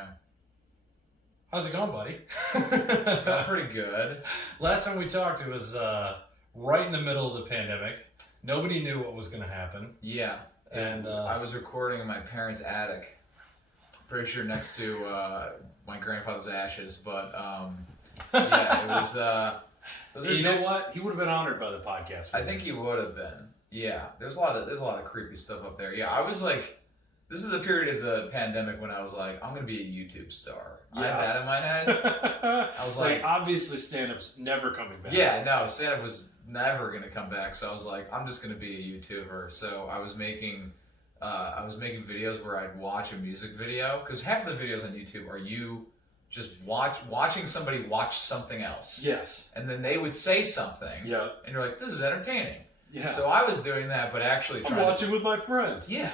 Yeah. How's it going, buddy? It's going pretty good. Last time we talked, it was right in the middle of the pandemic. Nobody knew what was going to happen. Yeah. And I was recording in my parents' attic. Pretty sure next to my grandfather's ashes, but yeah, it was. You know what? He would have been honored by the podcast. I think he would have been. Yeah, there's a lot of creepy stuff up there. Yeah, I was like, this is the period of the pandemic when I was like, I'm gonna be a YouTube star. I had that in my head. I was like obviously, stand-up's never coming back. Yeah, no, stand-up was never gonna come back. So I was like, I'm just gonna be a YouTuber. So I was making videos where I'd watch a music video, because half of the videos on YouTube are you just watching somebody watch something else. Yes. And then they would say something. Yeah. And you're like, this is entertaining. Yeah. So I was doing that, but actually I'm watching with my friends. Yeah.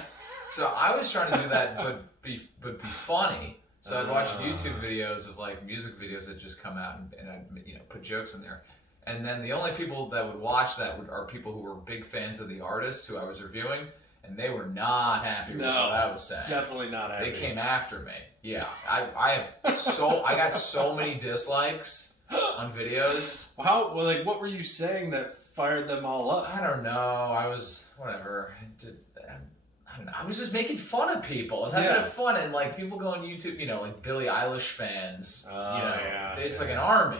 So I was trying to do that, but be funny. So I'd watch YouTube videos of like music videos that just come out, and I'd put jokes in there. And then the only people that would watch that are people who were big fans of the artist who I was reviewing, and they were not happy with what I was saying. Definitely not happy. They came after me. Yeah, I got so many dislikes on videos. What were you saying that fired them all up? I don't know. I was whatever. I don't know. I was just making fun of people. I was having fun, and like people go on YouTube, like Billie Eilish fans. It's like an army.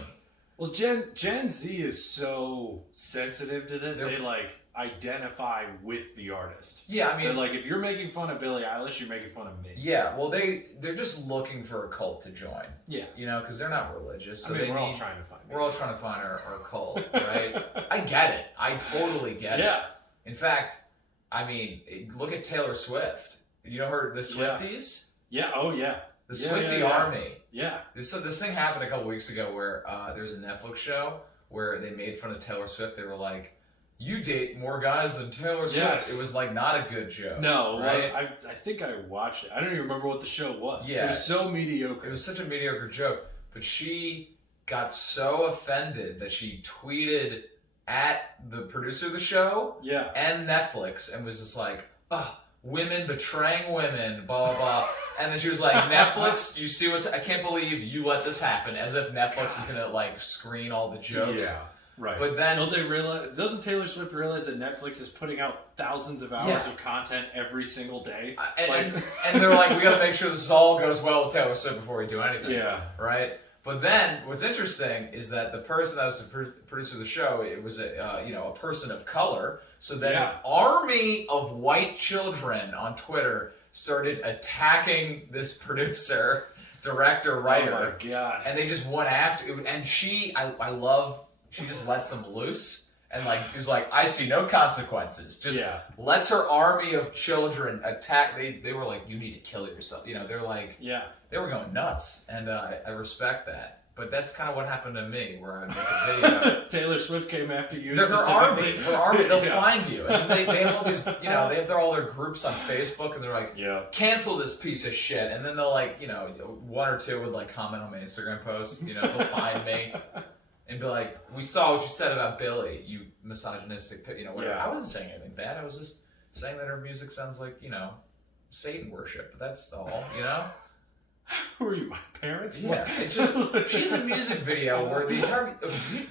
Well, Gen Z is so sensitive to this. They like identify with the artist. Yeah, I mean, they're like, if you're making fun of Billie Eilish, you're making fun of me. Yeah, well, they're just looking for a cult to join. Yeah, because they're not religious. So we're all trying to find. We're all trying to find our cult, right? I get it. I totally get it. Yeah. In fact, I mean, look at Taylor Swift. You know her, the Swifties? Yeah. Oh yeah. The Swiftie Army. Yeah. This thing happened a couple weeks ago where there's a Netflix show where they made fun of Taylor Swift. They were like, you date more guys than Taylor Swift. Yes. It was like not a good joke. No, right? I think I watched it. I don't even remember what the show was. Yeah. It was so mediocre. It was such a mediocre joke. But she got so offended that she tweeted at the producer of the show and Netflix and was just like, women betraying women, blah, blah, blah. And then she was like, Netflix, do you see I can't believe you let this happen, as if Netflix is going to like screen all the jokes. Yeah. Right. But then doesn't Taylor Swift realize that Netflix is putting out thousands of hours of content every single day? And they're like, we got to make sure this all goes well with Taylor Swift before we do anything. Yeah. Right? But then what's interesting is that the person that was the producer of the show, it was a person of color. So then an army of white children on Twitter started attacking this producer, director, writer. Oh my God. And they just went after, and she just lets them loose and like is like, I see no consequences. Just lets her army of children attack. They were like, you need to kill yourself. They're like, they were going nuts, and I respect that. But that's kind of what happened to me, where I make a video. Taylor Swift came after you. Her army, they'll find you. And they have all these, they have all their groups on Facebook, and they're like, cancel this piece of shit. And then they'll like, one or two would like comment on my Instagram post. They'll find me. And be like, we saw what you said about Billie, you misogynistic, whatever. Yeah. I wasn't saying anything bad. I was just saying that her music sounds like, Satan worship. But that's all, Who are you, my parents? Yeah, it's just, she has a music video where the entire,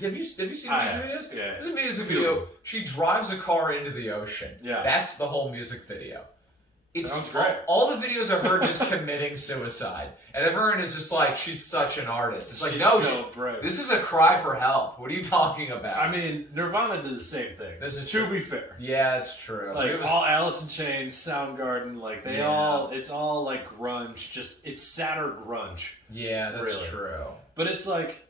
have you seen music videos? Yeah. There's a music video, she drives a car into the ocean. Yeah. That's the whole music video. Sounds great. All the videos are her just committing suicide. And everyone is just like, she's such an artist. It's like, brave. This is a cry for help. What are you talking about? I mean, Nirvana did the same thing. This is to be fair. Yeah, it's true. Like, all Alice in Chains, Soundgarden, like, it's all like grunge. It's sadder grunge. Yeah, that's true. But it's like,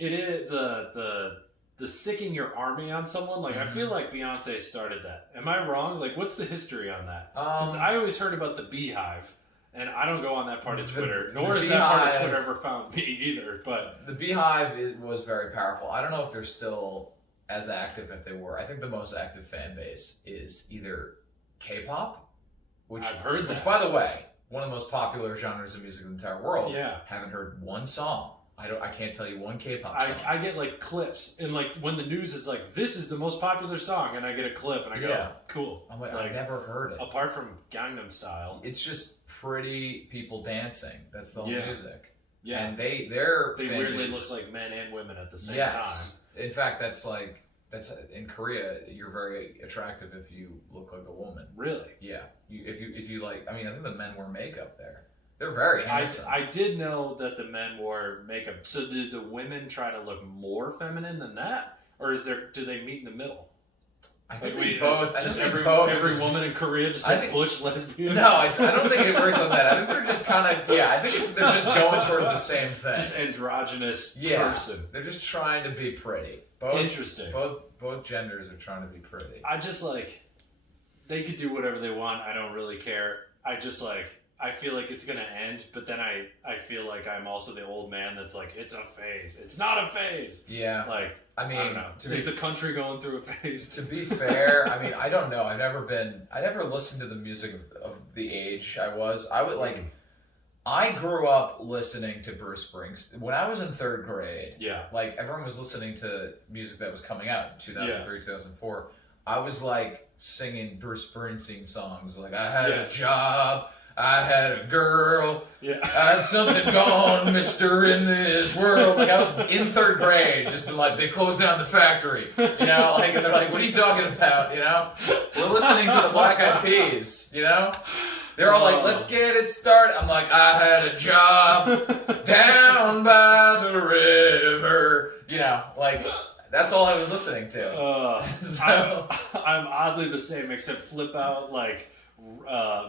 it is the sicking your army on someone. Like, I feel like Beyonce started that. Am I wrong? Like, what's the history on that? I always heard about the Beehive, and I don't go on that part of Twitter, nor has that part of Twitter ever found me either. But the Beehive was very powerful. I don't know if they're still as active if they were. I think the most active fan base is either K-pop, which I've heard that. Which, by the way, one of the most popular genres of music in the entire world. Yeah. Haven't heard one song. I can't tell you one K-pop song. I get like clips, and like when the news is like, this is the most popular song, and I get a clip, and I go, cool. I'm like, I've never heard it. Apart from Gangnam Style. It's just pretty people dancing. That's the whole music. Yeah. And they weirdly look like men and women at the same time. In fact, that's in Korea. You're very attractive if you look like a woman. Really? Yeah. If you like, I mean, I think the men wear makeup there. They're very handsome. I did know that the men wore makeup. So do the women try to look more feminine than that, or do they meet in the middle? I think every woman in Korea just a butch lesbian. No, I don't think it works on that. I think they're just kind of I think they're just going toward the same thing. Just androgynous person. They're just trying to be pretty. Interesting. Both genders are trying to be pretty. I just they could do whatever they want. I don't really care. I feel like it's gonna end, but then I feel like I'm also the old man that's like, it's a phase. It's not a phase. Yeah. I don't know. Is the country going through a phase? To be fair, I mean, I don't know. I never listened to the music of the age I was. I grew up listening to Bruce Springsteen. When I was in 3rd grade, everyone was listening to music that was coming out in 2003, 2004. I was singing Bruce Springsteen songs. I had a job. I had a girl. Yeah. I had something gone, mister, in this world. I was in 3rd grade, just been they closed down the factory. And they're like, what are you talking about? We're listening to the Black Eyed Peas, They're all let's get it started. I'm I had a job down by the river. That's all I was listening to. I'm oddly the same, except flip out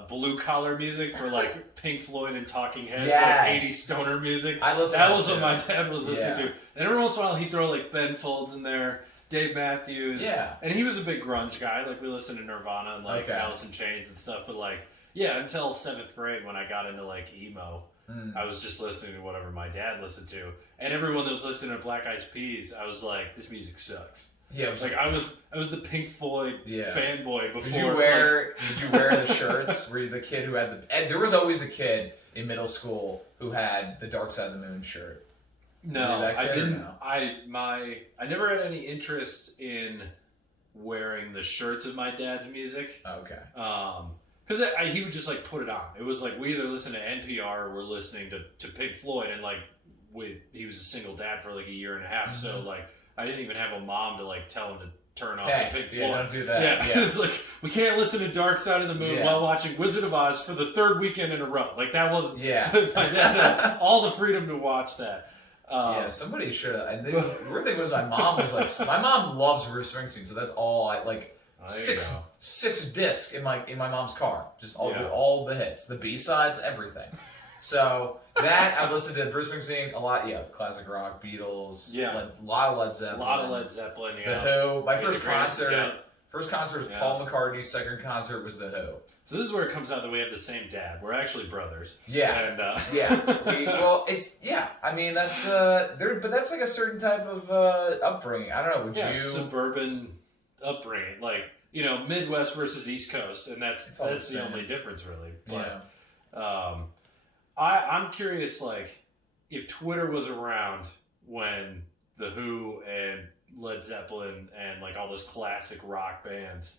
blue collar music for Pink Floyd and Talking Heads, 80s stoner music. That was what my dad was listening to. And every once in a while he'd throw Ben Folds in there, Dave Matthews. Yeah. And he was a big grunge guy. We listened to Nirvana and Alice in Chains and stuff. But until 7th grade when I got into emo, I was just listening to whatever my dad listened to. And everyone that was listening to Black Eyed Peas, I was like, this music sucks. Yeah, it was I was the Pink Floyd fanboy before. Did you wear the shirts? Were you the kid who had and there was always a kid in middle school who had the Dark Side of the Moon shirt. No, I didn't. No? I never had any interest in wearing the shirts of my dad's music. Okay. Because he would just put it on. It was we either listen to NPR or we're listening to Pink Floyd, and he was a single dad for a year and a half, so I didn't even have a mom to tell him to turn off the Pink Floyd. Don't do that. Yeah, it's we can't listen to Dark Side of the Moon while watching Wizard of Oz for the 3rd weekend in a row. That wasn't. Yeah. My dad had all the freedom to watch that. Somebody should have. And the weird thing was, my mom loves Bruce Springsteen, so that's all I six discs in my mom's car, just all the hits, the B-sides, everything. So that I've listened to Bruce Springsteen a lot. Yeah, classic rock, Beatles. Yeah, a lot of Led Zeppelin. The Who. My first concert was Paul McCartney's. Second concert was The Who. So this is where it comes out that we have the same dad. We're actually brothers. Yeah. And I mean, that's but that's a certain type of upbringing. I don't know. Would you suburban upbringing, Midwest versus East Coast, and that's the only difference, really. But, I'm curious, if Twitter was around when The Who and Led Zeppelin and all those classic rock bands,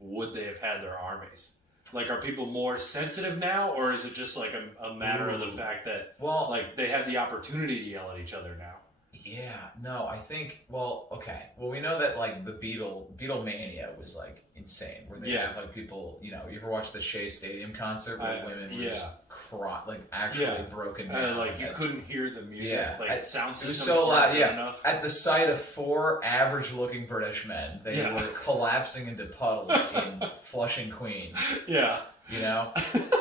would they have had their armies? Are people more sensitive now, or is it just a matter of the fact that they had the opportunity to yell at each other now? Yeah, no, I think, okay. Well, we know that, the Beatlemania was, insane. Where they have, people, you ever watch the Shea Stadium concert where women were just actually broken down. And, you couldn't hear the music. Sound system was so loud, enough. At the sight of 4 average-looking British men, they were collapsing into puddles in Flushing, Queens. Yeah.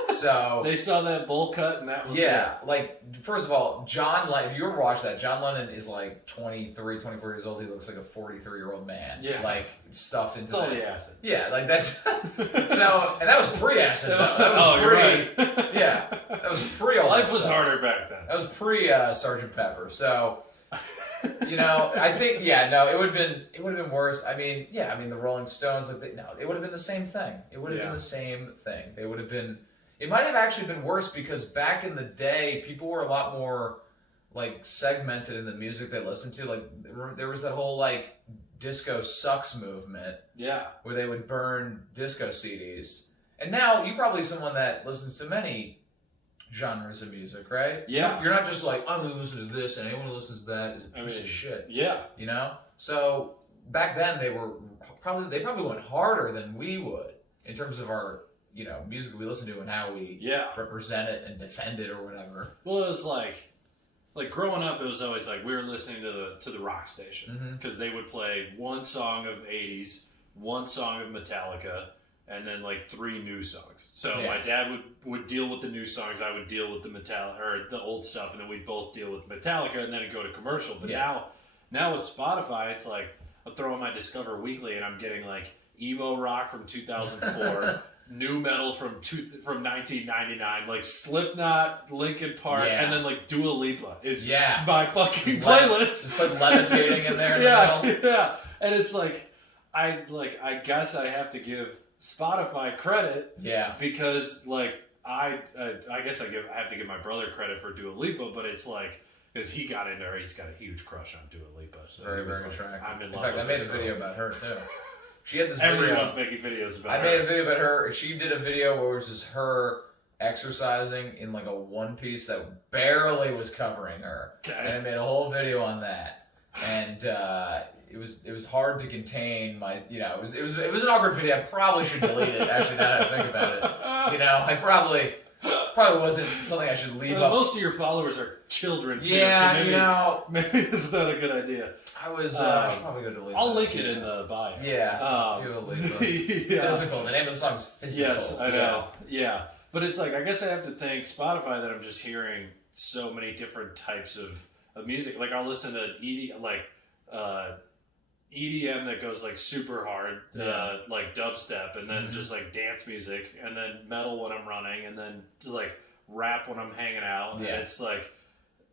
So they saw that bowl cut, and that was it. First of all, John Lennon, if you ever watch that, John Lennon is 23, 24 years old. He looks like a 43-year-old man. Yeah. Stuffed into it's all the acid. Yeah, that's so, and that was pre-acid though. That was right. Yeah. That was pre all Life was harder back then. That was pre Sgt. Pepper. So I think it would have been worse. I mean, the Rolling Stones, it would have been the same thing. It would have been the same thing. They would have been. It might have actually been worse because back in the day, people were a lot more segmented in the music they listened to. There was that whole disco sucks movement. Yeah. Where they would burn disco CDs. And now you're probably someone that listens to many genres of music, right? Yeah. You're not just like, I'm going to listen to this, and anyone who listens to that is a piece of shit. Yeah. You know? So back then they probably went harder than we would in terms of our, music we listen to and how we represent it and defend it or whatever. Well, it was like growing up, it was always like we were listening to the rock station because they would play one song of 80s, one song of Metallica, and then like 3 new songs. So my dad would deal with the new songs, I would deal with the the old stuff, and then we'd both deal with Metallica, and then it'd go to commercial. But now with Spotify, it's like I'll throw in my Discover Weekly, and I'm getting like emo rock from 2004. New metal from 1999, like Slipknot, Linkin Park, and then like Dua Lipa is my fucking playlist. Just put Levitating in there. Yeah. And it's like I guess I have to give Spotify credit. Yeah. Because like I guess I have to give my brother credit for Dua Lipa, but it's like because he got into her, he's got a huge crush on Dua Lipa. So very attractive. I'm in love. In fact, I made a video about her too. She had this Everyone's making videos about her. I made a video about her. She did a video where it was just her exercising in like a one piece that barely was covering her. Okay. And I made a whole video on that. And it was hard to contain my, it was an awkward video. I probably should delete it, actually, now that I think about it. I probably wasn't something I should leave up. Most of your followers are children too, so maybe it's not a good idea. I should probably go delete I'll link it in the bio. Yeah, Physical. The name of the song is Physical. Yes, I know. Yeah. But it's like, I guess I have to thank Spotify that I'm just hearing so many different types of music. Like, I'll listen to EDM that goes like super hard, like dubstep, and then just like dance music, and then metal when I'm running, and then just like rap when I'm hanging out. And it's like,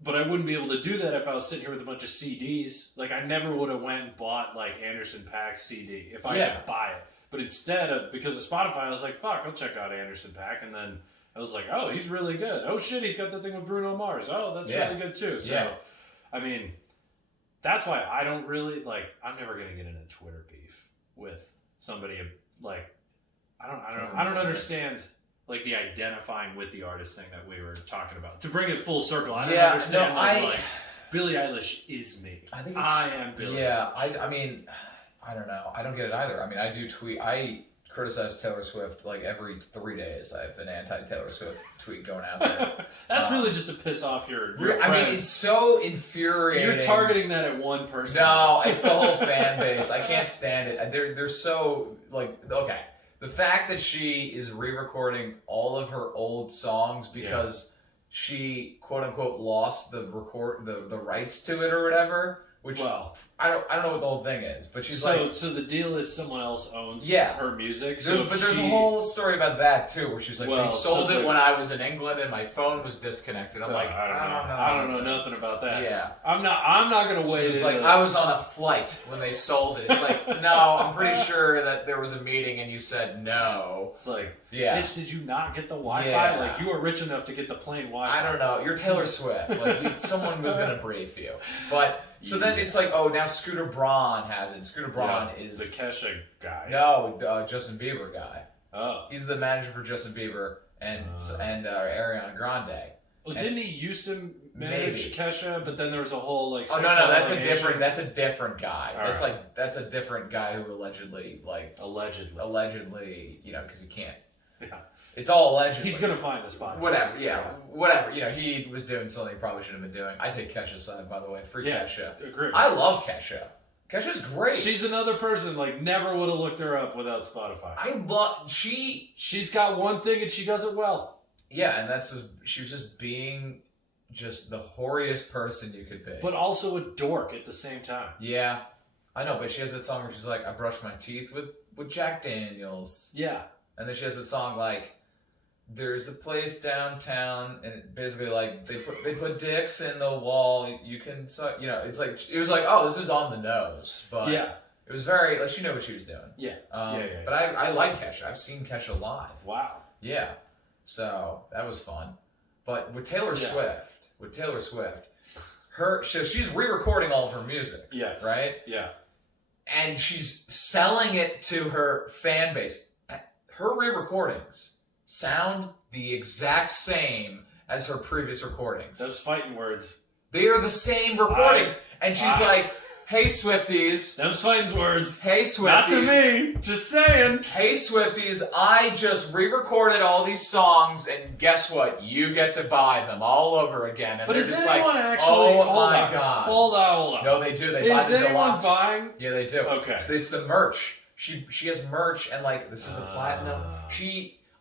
but I wouldn't be able to do that if I was sitting here with a bunch of CDs. Like, I never would have went and bought like Anderson .Paak's CD if I could buy it. But instead because of Spotify, I was like, fuck, I'll check out Anderson .Paak. And then I was like, oh, he's really good. Oh shit, he's got that thing with Bruno Mars. Oh, that's really good too. So, I mean, that's why I don't really, I'm never going to get into Twitter beef with somebody, I don't understand, the identifying with the artist thing that we were talking about. To bring it full circle, I don't understand Billie Eilish is me. I am Billie. Yeah, I mean, I don't know. I don't get it either. I mean, I do tweet. I criticize Taylor Swift every 3 days. I have an anti-Taylor Swift tweet going out there. That's really just to piss off your friends. I mean, it's so infuriating. You're targeting that at one person. No, it's the whole fan base. I can't stand it. They're so okay. The fact that she is re-recording all of her old songs because she quote unquote lost the rights to it or whatever. Which I don't know what the whole thing is, but she's so the deal is someone else owns her music. There's a whole story about that too, where she's like, they sold it when I was in England and my phone was disconnected. I'm like, I don't know nothing about that. Yeah, I'm not gonna wait. It's like I was on a flight when they sold it. It's like, no, I'm pretty sure that there was a meeting and you said no. It's like, bitch, did you not get the Wi-Fi? Yeah. You were rich enough to get the plain Wi-Fi. I don't know. You're Taylor Swift. Someone was gonna brief you, but. So then it's like, oh, now Scooter Braun has it. Scooter Braun is... the Kesha guy. No, Justin Bieber guy. Oh. He's the manager for Justin Bieber and Ariana Grande. Well, didn't he used to manage Kesha, but then there was a whole, Oh, no, that's a different guy. That's a different guy who allegedly, Allegedly, because he can't... Yeah. It's all allegedly. He's gonna find this podcast. Whatever. He was doing something he probably shouldn't have been doing. I take Kesha's side, by the way. Free Kesha. Agree. I love Kesha. Kesha's great. She's another person. Never would have looked her up without Spotify. She's got one thing and she does it well. Yeah, and she was just being the hoariest person you could be. But also a dork at the same time. Yeah, I know. But she has that song where she's like, "I brush my teeth with Jack Daniels." Yeah. And then she has that song there's a place downtown, and basically they put dicks in the wall. You can it was oh, this is on the nose, but it was very she knew what she was doing. Yeah. But I like Kesha. I've seen Kesha live. Wow. Yeah. So that was fun. But with Taylor Swift, she's re-recording all of her music. Yes. Right. Yeah. And she's selling it to her fan base. her re-recordings sound the exact same as her previous recordings. Those fighting words. They are the same recording. And she's like, hey, Swifties. Those fighting words. Hey, Swifties. Not to me. Just saying. Hey, Swifties. I just re-recorded all these songs, and guess what? You get to buy them all over again. And but they're is just anyone like, actually... oh my God. Hold on. No, they do. They buy the deluxe. Is anyone buying? Yeah, they do. Okay. It's the merch. She has merch, and like, this is a platinum.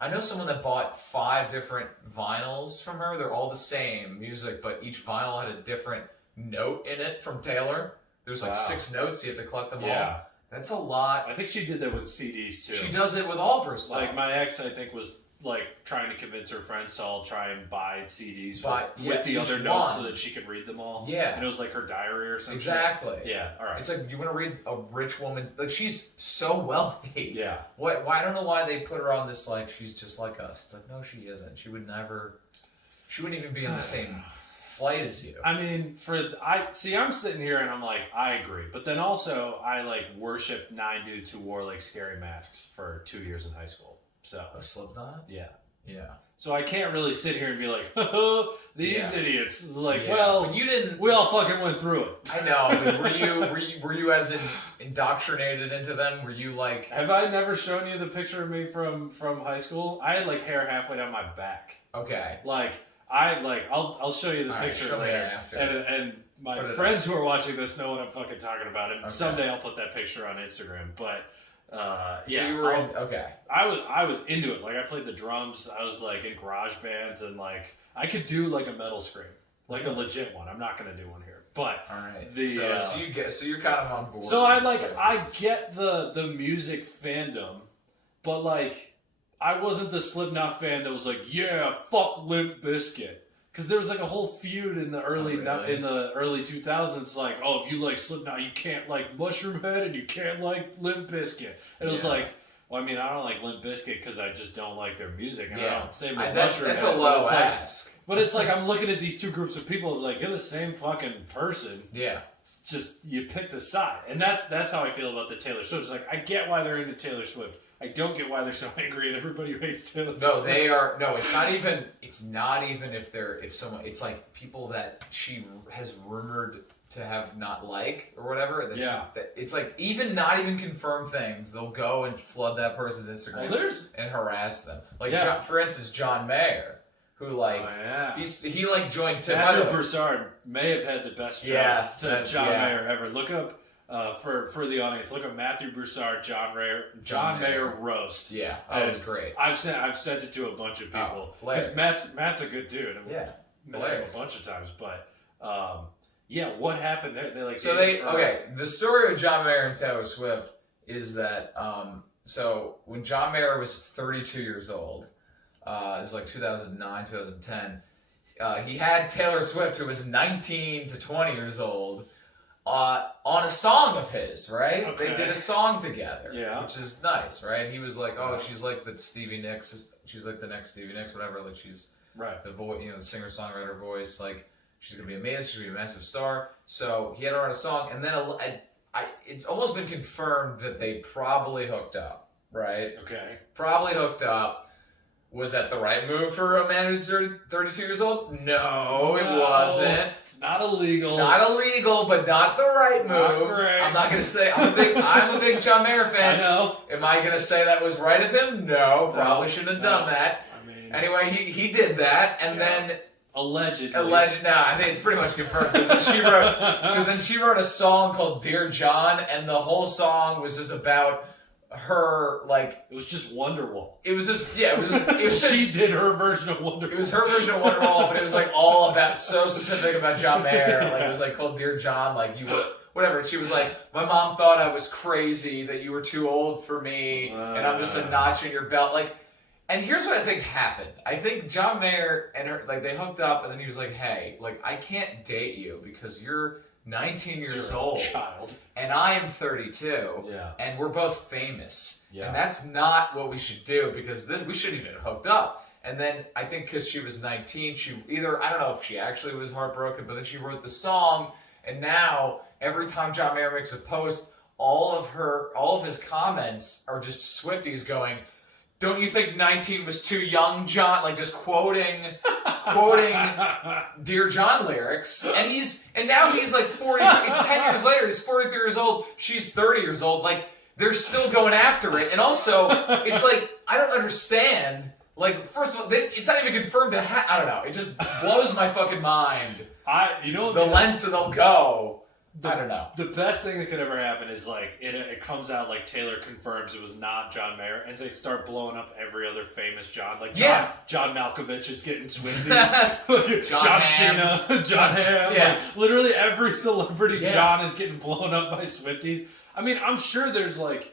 I know someone that bought 5 different vinyls from her. They're all the same music, but each vinyl had a different note in it from Taylor. There's like 6 notes. You have to collect them all. That's a lot. I think she did that with CDs too. She does it with all of her stuff. Like my ex, I think, was like trying to convince her friends to all try and buy CDs with the other notes so that she could read them all. Yeah. And it was like her diary or something. Exactly. Yeah. All right. It's like you want to read a rich woman's. Like she's so wealthy. Yeah. Why? I don't know why they put her on this. Like she's just like us. It's like no, she isn't. She would never. She wouldn't even be in the same flight as you. I mean, I'm sitting here and I'm like, I agree, but then also I like worshipped 9 dudes who wore like scary masks for 2 years in high school. So a Slipknot. Yeah. Yeah. So I can't really sit here and be like, these idiots. It's like, but you didn't. We all fucking went through it. I know. But were you as indoctrinated into them? Were you like? Have I never shown you the picture of me from high school? I had like hair halfway down my back. Okay. I'll show you the picture show later. Me after. And my friends who are watching this know what I'm fucking talking about. And someday I'll put that picture on Instagram. But so you were okay. I was into it. Like I played the drums. I was like in garage bands, and like I could do like a metal scream, like a legit one. I'm not gonna do one here, but all right. So you're kind of on board. So I get the music fandom, but like I wasn't the Slipknot fan that was like, yeah, fuck Limp Bizkit. Because there was like a whole feud in the early 2000s, like, oh, if you like Slipknot, you can't like Mushroomhead and you can't like Limp Bizkit. And it was like, well, I mean, I don't like Limp Bizkit because I just don't like their music. And I don't say Mushroomhead. That's a low ask. But it's like I'm looking at these two groups of people, like you're the same fucking person. Yeah. It's just you picked a side, and that's how I feel about the Taylor Swift. It's like I get why they're into Taylor Swift. I don't get why they're so angry at everybody who hates Taylor Swift. No, they are. No, it's not even. It's not even if someone. It's like people that she has rumored to have not like or whatever. It's like even not even confirmed things. They'll go and flood that person's Instagram and harass them. Like for instance, John Mayer, who like he like joined Matthew Broussard may have had the best job to John Mayer ever. Look up. For the audience, look at Matthew Broussard, John Mayer roast. Yeah, that was great. I've sent it to a bunch of people because Matt's a good dude. Met him a bunch of times, but what happened there? The story of John Mayer and Taylor Swift is that so when John Mayer was 32 years old, it was like 2009, 2010. He had Taylor Swift, who was 19 to 20 years old. On a song of his, right? Okay. They did a song together, which is nice, right? He was like, "Oh, she's like the Stevie Nicks. She's like the next Stevie Nicks, whatever. Like she's the voice, the singer-songwriter voice. Like she's gonna be amazing. She's gonna be a massive star." So he had her on a song, and then it's almost been confirmed that they probably hooked up, right? Okay, probably hooked up. Was that the right move for a man who's 32 years old? No, it wasn't. It's not illegal. Not illegal, but not the right move. I'm not gonna say I'm a big John Mayer fan. I know. Am I gonna say that was right of him? No, probably shouldn't have done that. I mean, anyway, he did that, and then allegedly. No, I think it's pretty much confirmed because then she wrote a song called "Dear John," and the whole song was just about her, like, it was just Wonderwall. It was just she did her version of Wonderwall. It was her version of Wonderwall, but it was like all about so specific about John Mayer. Like it was like called Dear John, like you were whatever. She was like, my mom thought I was crazy, that you were too old for me, and I'm just a notch in your belt. Like, and here's what I think happened. I think John Mayer and her, like, they hooked up, and then he was like, hey, like, I can't date you because you're 19 years old, child, and I am 32, and we're both famous, and that's not what we should do because we shouldn't even have hooked up. And then I think because she was 19, she I don't know if she actually was heartbroken, but then she wrote the song, and now every time John Mayer makes a post, all of his comments are just Swifties going, don't you think 19 was too young, John? Like just quoting Dear John lyrics. And now he's like 40. It's 10 years later. He's 43 years old. She's 30 years old. Like they're still going after it. And also, it's like I don't understand. Like first of all, it's not even confirmed to. I don't know. It just blows my fucking mind. The lengths that they'll go. I don't know. The best thing that could ever happen is like it comes out like Taylor confirms it was not John Mayer, and they start blowing up every other famous John. Like John Malkovich is getting Swifties. John Cena, John Hamm. Yeah. Like, literally every celebrity John is getting blown up by Swifties. I mean, I'm sure there's like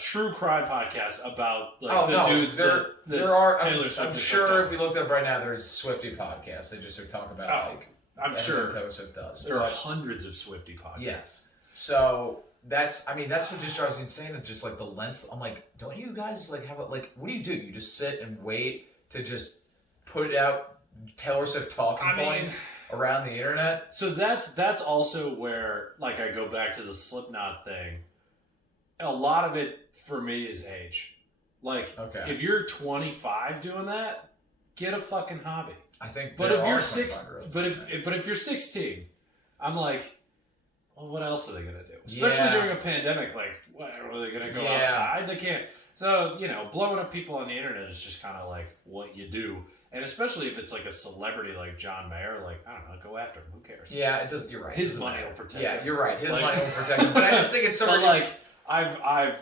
true crime podcasts about like dudes there are. Taylor Swift. I'm sure if we looked up right now, there's Swiftie podcasts. They just talk about like. I'm sure Taylor Swift does. There are hundreds of Swiftie podcasts. Yes. So that's what just drives me insane. It's just like the length. I'm like, don't you guys like have what do you do? You just sit and wait to just put out Taylor Swift talking points around the internet? So that's also where like I go back to the Slipknot thing. A lot of it for me is age. Like if you're 25 doing that, get a fucking hobby. I think, but if you're 16, I'm like, well, what else are they gonna do? Especially during a pandemic, like, what, are they gonna go outside? They can't. So blowing up people on the internet is just kind of like what you do, and especially if it's like a celebrity like John Mayer, like I don't know, go after him. Who cares? Yeah, it doesn't. You're right. His money will protect him. Yeah, you're right. His money will protect him. But I just think it's so. But like, I've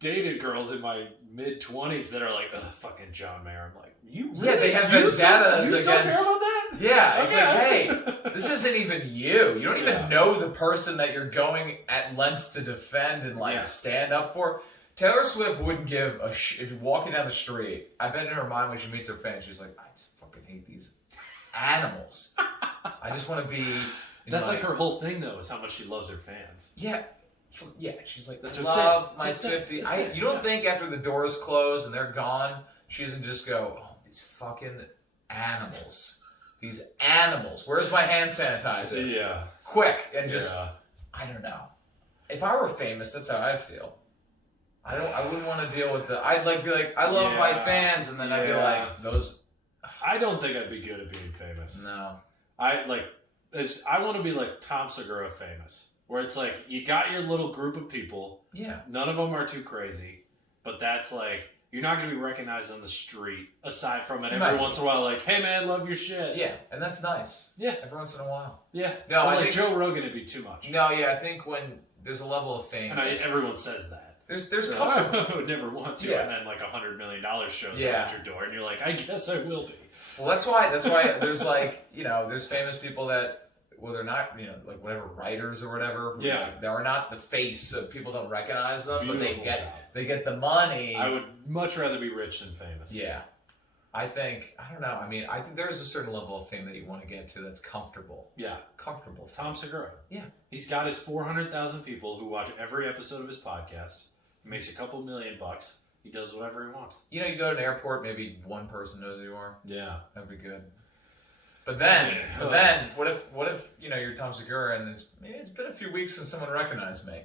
dated girls in my mid-20s that are like, ugh, fucking John Mayer. I'm like, you really? Yeah, they have vendettas against... You still care about that? Yeah, it's like, hey, this isn't even you. You don't even know the person that you're going at lengths to defend and stand up for. Taylor Swift wouldn't give a shit. If you're walking down the street, I bet in her mind when she meets her fans, she's like, I just fucking hate these animals. I just want to be... That's like her whole thing, though, is how much she loves her fans. Yeah. Yeah, she's like, I love my Swiftie. You don't think after the doors close and they're gone, she doesn't just go, oh, these fucking animals. These animals. Where's my hand sanitizer? Yeah. Quick. And just, I don't know. If I were famous, that's how I'd feel. I wouldn't want to deal with I'd be like, I love my fans, and then I'd be like, those. I don't think I'd be good at being famous. No. I want to be like Tom Segura famous. Where it's like, you got your little group of people. Yeah. None of them are too crazy. But that's like, you're not going to be recognized on the street, aside from it every once in a while, like, hey man, love your shit. Yeah, and that's nice. Yeah. Every once in a while. Yeah. No, but I think Joe Rogan, it'd be too much. No, yeah, I think when there's a level of fame. And everyone says that. There's comfort. I would never want to. Yeah. And then like $100 million shows up at your door, and you're like, I guess I will be. Well, that's why there's like, there's famous people that, well, they're not, like whatever writers or whatever. Yeah, like, they are not the face, so people don't recognize them. Beautiful but they get the money. I would much rather be rich than famous. Yeah, I don't know. I mean, I think there's a certain level of fame that you want to get to that's comfortable. Yeah, comfortable. Tom Segura. Yeah, he's got his 400,000 people who watch every episode of his podcast. He makes a couple $1 million. He does whatever he wants. You go to an airport, maybe one person knows who you are. Yeah, that'd be good. But then, what if you're Tom Segura and it's been a few weeks since someone recognized me?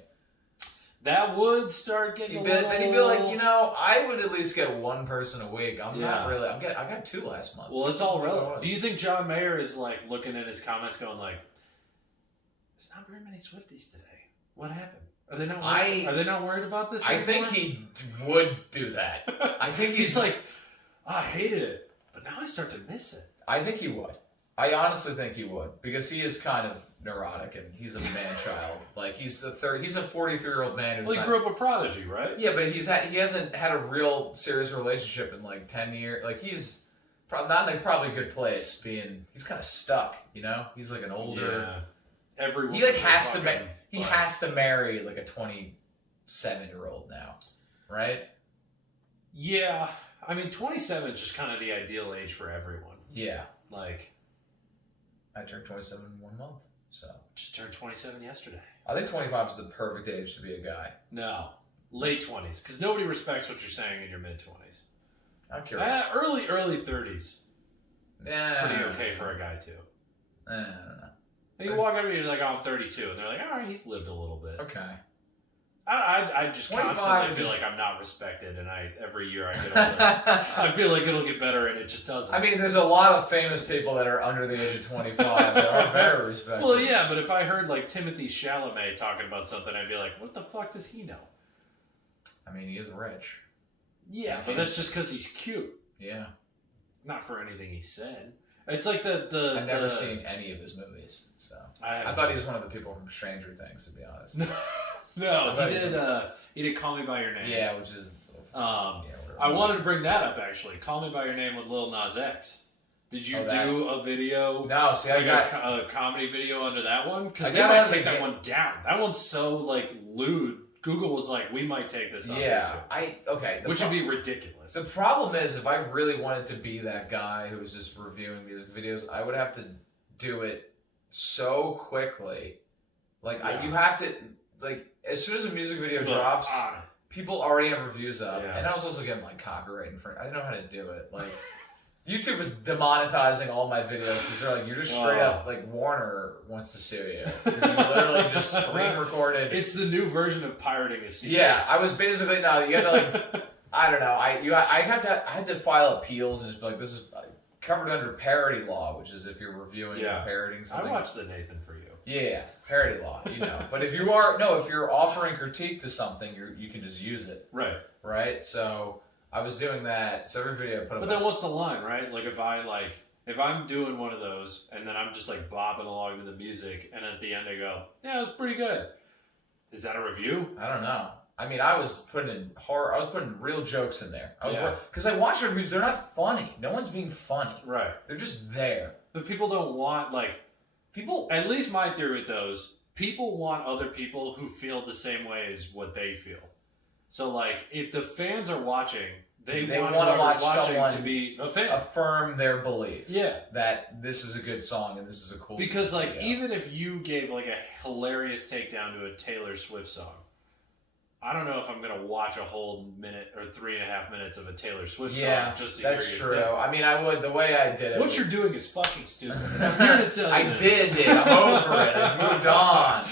That would start getting then he'd be like, I would at least get one person a week. I'm not really. I got 2 last month. Well, it's all relevant. Do you think John Mayer is like looking at his comments, going like, "There's not very many Swifties today. What happened? Are they not? Are they not worried about this?" I think he would do that. I think he's like, I hated it, but now I start to miss it. I think he would. I honestly think he would, because he is kind of neurotic and he's a man-child. Like he's a 43-year-old man who's he grew up a prodigy, right? Yeah, but he hasn't had a real serious relationship in like 10 years. Like he's not in probably a good place. He's kind of stuck. He's like an older. Yeah. Everyone. He like has to. He has to marry like a 27-year-old now, right? Yeah, I mean 27 is just kind of the ideal age for everyone. Yeah, like. I turned 27 in 1 month, so. Just turned 27 yesterday. I think 25 is the perfect age to be a guy. No. Late 20s, because nobody respects what you're saying in your mid-20s. I'm curious. Early 30s. Yeah. Pretty okay for a guy, too. I don't know. You walk up and you're like, oh, I'm 32, and they're like, all right, he's lived a little bit. Okay. I just constantly feel like I'm not respected, and every year I get older, I feel like it'll get better, and it just doesn't. I mean, there's a lot of famous people that are under the age of 25 that are very respected. Well, yeah, but if I heard like Timothée Chalamet talking about something, I'd be like, what the fuck does he know? I mean, he is rich. Yeah, but that's just because he's cute. Yeah. Not for anything he said. It's like I've never seen any of his movies, so I thought he was one of the people from Stranger Things, to be honest. No, he did Call Me by Your Name. Yeah, which is I wanted to bring that up actually. Call Me by Your Name with Lil Nas X. Did you do a video? No, see, I got a comedy video under that one because they might take that one down. That one's so like lewd. Google was like, we might take this off. Yeah, which would be ridiculous. The problem is, if I really wanted to be that guy who was just reviewing music videos, I would have to do it so quickly. Like you have to as soon as a music video drops, people already have reviews up, and I was also getting like copyright infringement. I didn't know how to do it. Like YouTube was demonetizing all my videos because they're like, you're just straight up like Warner wants to sue you because you literally just screen recorded. It's the new version of pirating a CD. Yeah, I was basically you had to like I don't know. I had to file appeals and just be like, this is covered under parody law, which is if you're reviewing or parodying something. I watched the Nathan For You. Yeah, parody law, But if you're offering critique to something, you can just use it. Right. So I was doing that. So every video I put up. But then what's the line, right? Like if I'm doing one of those and then I'm just like bopping along to the music, and at the end I go, yeah, it was pretty good. Is that a review? I don't know. I mean, I was putting real jokes in there. Because I watch reviews, they're not funny. No one's being funny. Right. They're just there. But people don't want people. At least my theory with those, people want other people who feel the same way as what they feel. So like, if the fans are watching, they want to watch someone to be a fan. Affirm their belief. Yeah. That this is a good song and this is a cool Because like, even if you gave like a hilarious takedown to a Taylor Swift song, I don't know if I'm going to watch a whole minute or 3.5 minutes of a Taylor Swift song just to hear that's your true. thing. I mean, I would. The way I did it. What you're doing is fucking stupid. I'm here to tell you. I did it. I'm over it. I moved on.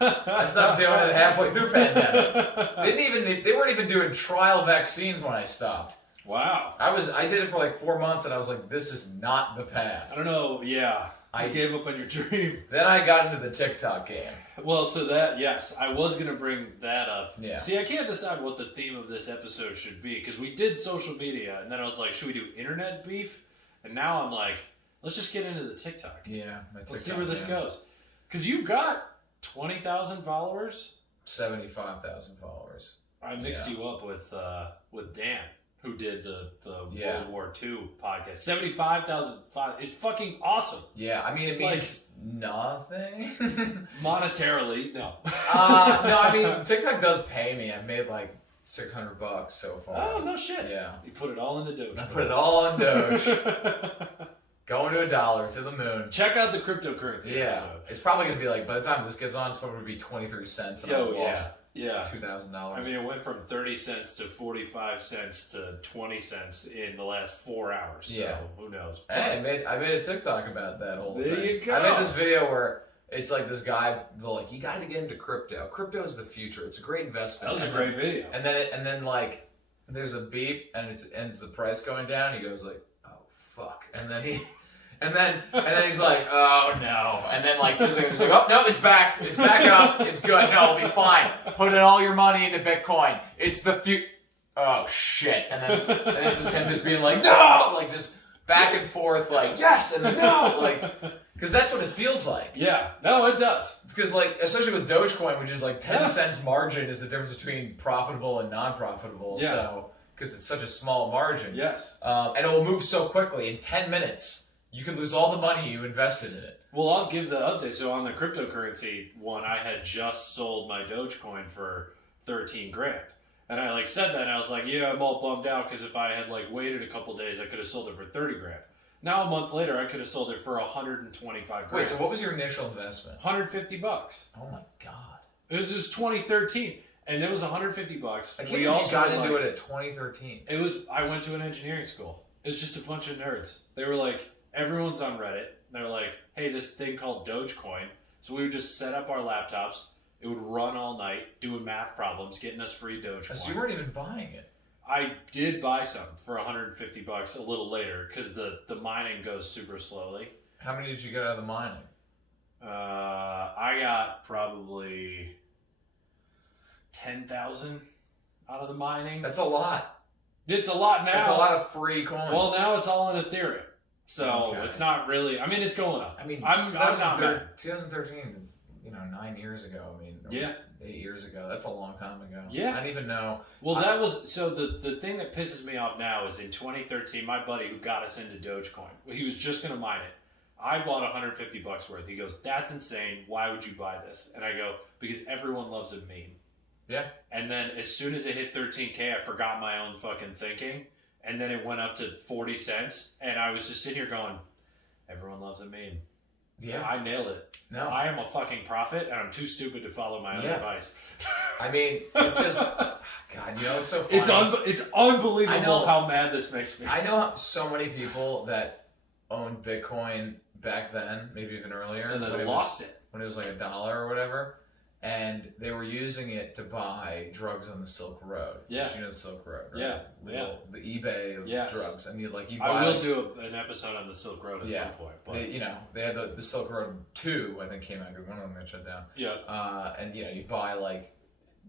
I stopped doing it halfway through pandemic. They weren't even doing trial vaccines when I stopped. Wow. I did it for like 4 months, and I was like, this is not the path. I don't know. Yeah. I gave up on your dream. Then I got into the TikTok game. Well, so yes, I was going to bring that up. Yeah. See, I can't decide what the theme of this episode should be, because we did social media, and then I was like, should we do internet beef? And now I'm like, let's just get into the TikTok. Yeah, my TikTok. Let's see where this goes. Because you've got 20,000 followers? 75,000 followers. I mixed you up with Dan, who did the World War II podcast. 75,000 followers. It's fucking awesome. Yeah, I mean, it means nothing. Monetarily, no. No, I mean, TikTok does pay me. I've made like $600 so far. Oh, no shit. Yeah. You put it all into Doge. I put it all in Doge. Going to $1 to the moon. Check out the cryptocurrency episode. It's probably going to be like, by the time this gets on, it's probably going to be 23 cents. And I've lost $2,000. I mean, it went from 30 cents to 45 cents to 20 cents in the last 4 hours. So who knows? But hey, I made a TikTok about that whole thing. There you go. I made this video where it's like this guy, like, you got to get into crypto. Crypto is the future. It's a great investment. That was a great video. And then like, there's a beep, and it's the price going down. He goes like, oh fuck, and then he's like, oh no, and then like 2 seconds, he's like, oh no, it's back up, it's good, no, it'll be fine. Put in all your money into Bitcoin. It's the future. Oh shit, and then it's just him just being like, no, like just back and forth, like yes and then no, like, because that's what it feels like. Yeah, no, it does. Because like, especially with Dogecoin, which is like 10 cents margin is the difference between profitable and non-profitable. Yeah. So because it's such a small margin. Yes. And it will move so quickly in 10 minutes. You can lose all the money you invested in it. Well, I'll give the update. So on the cryptocurrency one, I had just sold my Dogecoin for 13 grand. And I like said that, and I was like, yeah, I'm all bummed out because if I had like waited a couple days, I could have sold it for 30 grand. Now a month later, I could have sold it for 125 grand. Wait, so what was your initial investment? $150. Oh my god. It was 2013, and it was $150. I can't believe you got into it at 2013. I went to an engineering school. It was just a bunch of nerds. They were like, everyone's on Reddit. They're like, hey, this thing called Dogecoin. So we would just set up our laptops, It would run all night, doing math problems, getting us free Dogecoin. So you weren't even buying it. I did buy some for $150 a little later because the mining goes super slowly. How many did you get out of the mining? I got probably 10,000 out of the mining. That's a lot. It's a lot now. It's a lot of free coins. Well, now it's all in Ethereum, so it's not really. I mean, it's going up. I mean, I'm not mad. 2013 is 9 years ago. I mean, 8 years ago. That's a long time ago. Yeah, I don't even know. Well, that was so. The thing that pisses me off now is in 2013, my buddy who got us into Dogecoin, he was just going to mine it. I bought $150 worth. He goes, "That's insane. Why would you buy this?" And I go, "Because everyone loves a meme." Yeah. And then as soon as it hit 13K, I forgot my own fucking thinking. And then it went up to 40 cents. And I was just sitting here going, everyone loves a meme. Yeah. I nailed it. No. I am a fucking prophet, and I'm too stupid to follow my own advice. I mean, it just... God, it's so funny. It's unbelievable how mad this makes me. I know so many people that owned Bitcoin back then, maybe even earlier. And then they lost it. When it was like $1 or whatever. And they were using it to buy drugs on the Silk Road. Yeah. You know the Silk Road, right? Yeah. The eBay of drugs. And you buy... I will do an episode on the Silk Road at some point. But they had the Silk Road 2, I think, came out. One of them got shut down. Yeah. And, you buy, like,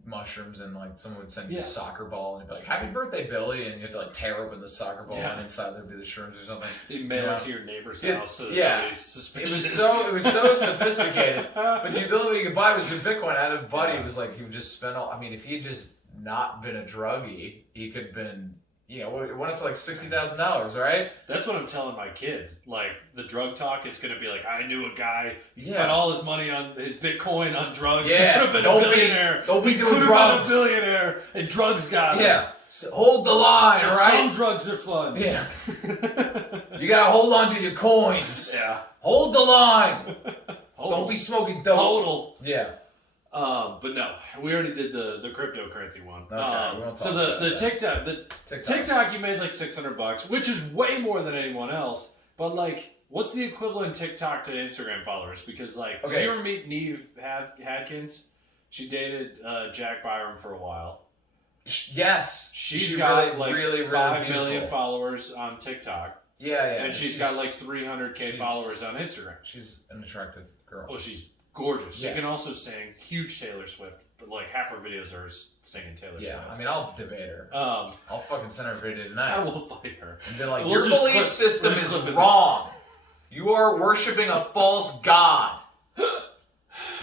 mushrooms, and, like, someone would send you a soccer ball, and you'd be like, "Happy birthday, Billy," and you have to, like, tear open the soccer ball, and inside there'd be the shrooms or something. You mail it to your neighbor's house so that suspicious. It was so sophisticated. But the only way you could buy was your Bitcoin. I had a buddy who was like, he would just spend all... I mean, if he had just not been a druggie, he could have been... it went up to like $60,000, right? That's what I'm telling my kids. Like, the drug talk is going to be like, I knew a guy, he spent all his money on his Bitcoin on drugs. Yeah. He could have been a billionaire. Don't be doing drugs. Been a billionaire, and drugs got him. Yeah. So hold the line, and right? Some drugs are fun. Yeah. You got to hold on to your coins. Yeah. Hold the line. Don't be smoking dope. Total. Yeah. But no, we already did the cryptocurrency one. Okay, so the TikTok, you made like $600, which is way more than anyone else. But like, what's the equivalent TikTok to Instagram followers? Because like, did you ever meet Neve Hadkins? She dated Jack Byram for a while. Yes, she's got really, like 5 million followers on TikTok. Yeah. And she's got like 300K followers on Instagram. She's an attractive girl. Oh, she's gorgeous. Yeah. She can also sing. Huge Taylor Swift, but like half her videos are singing Taylor Swift. Yeah, I mean, I'll debate her. I'll fucking send her a video tonight. I will fight her. And be like, your belief system is wrong. You are worshiping a false god.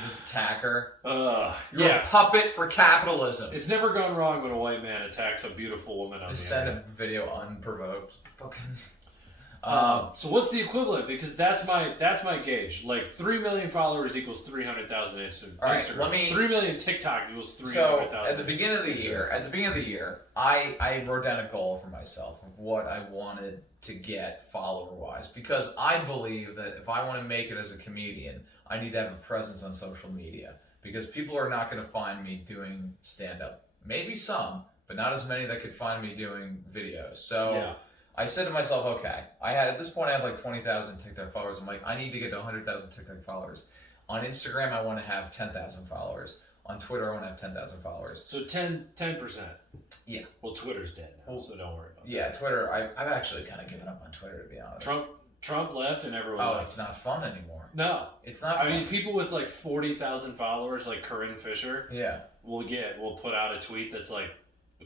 Just attack her. You're a puppet for capitalism. It's never gone wrong when a white man attacks a beautiful woman on the send a video unprovoked. Fucking... so what's the equivalent? Because that's my gauge. Like 3 million followers equals 300,000 Instagram. All right, 3 million TikTok equals 300,000. So at the beginning of the year, I wrote down a goal for myself of what I wanted to get follower wise, because I believe that if I want to make it as a comedian, I need to have a presence on social media, because people are not going to find me doing stand up. Maybe some, but not as many that could find me doing videos. So I said to myself, okay, at this point I have like 20,000 TikTok followers. I'm like, I need to get to 100,000 TikTok followers. On Instagram, I want to have 10,000 followers. On Twitter, I want to have 10,000 followers. So 10%. Yeah. Well, Twitter's dead now, so don't worry about that. Yeah, Twitter, I've actually kind of given up on Twitter, to be honest. Trump left and everyone left. It's not fun anymore. No. It's not fun. I mean, people with like 40,000 followers, like Corinne Fisher, will put out a tweet that's like,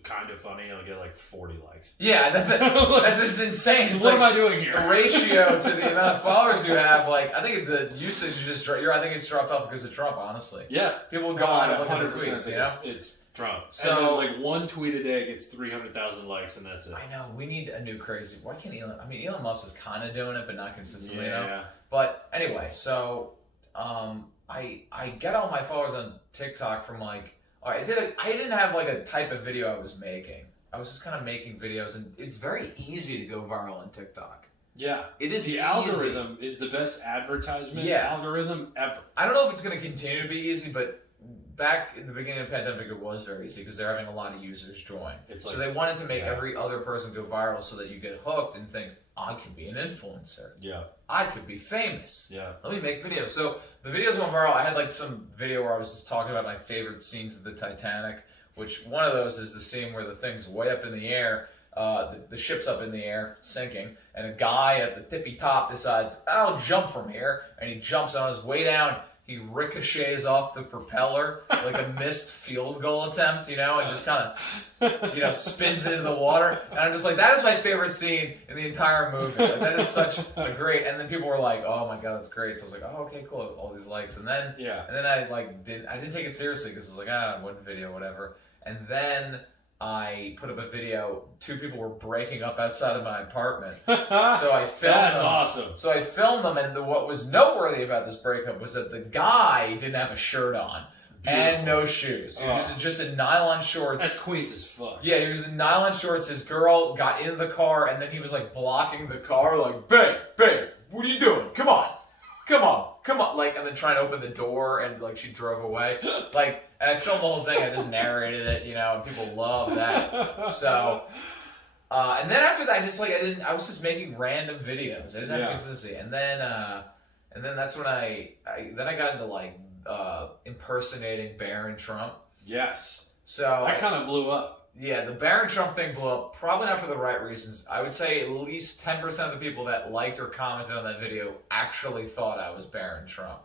kind of funny, I'll get like 40 likes. Yeah, that's insane. So what am I doing here? The ratio to the amount of followers you have, like, I think the usage is just, I think it's dropped off because of Trump, honestly. Yeah. People go on and look at the tweets, It's Trump. So, and then, like, one tweet a day gets 300,000 likes, and that's it. I know, we need a new crazy, why can't Elon Musk is kind of doing it, but not consistently enough. But anyway, so, I get all my followers on TikTok from, like, I didn't have like a type of video I was making. I was just kind of making videos, and it's very easy to go viral on TikTok. Yeah. It is the algorithm is the best advertisement algorithm ever. I don't know if it's going to continue to be easy, but back in the beginning of the pandemic, it was very easy because they're having a lot of users join. So they wanted to make every other person go viral so that you get hooked and think, I could be an influencer. Yeah. I could be famous. Yeah. Let me make videos. So the videos went viral. I had like some video where I was just talking about my favorite scenes of the Titanic, which one of those is the scene where the thing's way up in the air. The ship's up in the air, sinking, and a guy at the tippy top decides, I'll jump from here, and he jumps on his way down. He ricochets off the propeller like a missed field goal attempt, and just kind of, spins it into the water. And I'm just like, that is my favorite scene in the entire movie. Like, that is such a great. And then people were like, oh my god, that's great. So I was like, oh, okay, cool, all these likes. And then I didn't take it seriously because I was like, one video, whatever. And then I put up a video. 2 people were breaking up outside of my apartment. So I filmed That's them. awesome. So I filmed them, and what was noteworthy about this breakup was that the guy didn't have a shirt on. Beautiful. And no shoes. He was just in nylon shorts. That's Queens as fuck. Yeah, he was in nylon shorts. His girl got in the car, and then he was like blocking the car, like, babe, what are you doing? Come on. Like, and then trying to open the door, and like she drove away. Like, and I filmed the whole thing. I just narrated it, and people love that. So, and then after that, I was just making random videos. I didn't have consistency. And then that's when I got into like impersonating Barron Trump. Yes. So that kind of blew up. Yeah, the Barron Trump thing blew up, probably not for the right reasons. I would say at least 10% of the people that liked or commented on that video actually thought I was Barron Trump,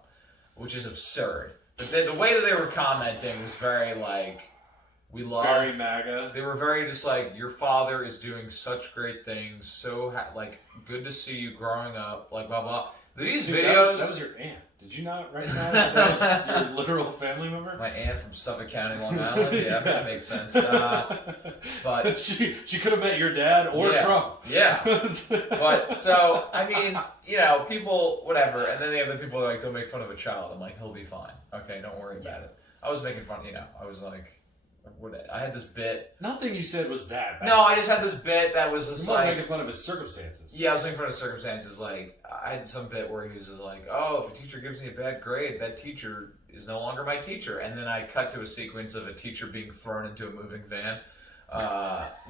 which is absurd. But the way that they were commenting was very like, we love... Very MAGA. They were very just like, your father is doing such great things, so good to see you growing up, like blah, blah. These videos... That was your aunt. Did you not write that? That was your literal family member? My aunt from Suffolk County, Long Island. Yeah, that makes sense. But she could have met your dad or Trump. Yeah. But so I mean, people whatever, and then they have the people that are like, don't make fun of a child. I'm like, he'll be fine. Okay, don't worry about it. I was making fun. I was like, I had this bit. Nothing you said was that bad. No, I just had this bit that was just like making fun of his circumstances. Yeah, I was making fun of circumstances. Like I had some bit where he was like, "Oh, if a teacher gives me a bad grade, that teacher is no longer my teacher." And then I cut to a sequence of a teacher being thrown into a moving van,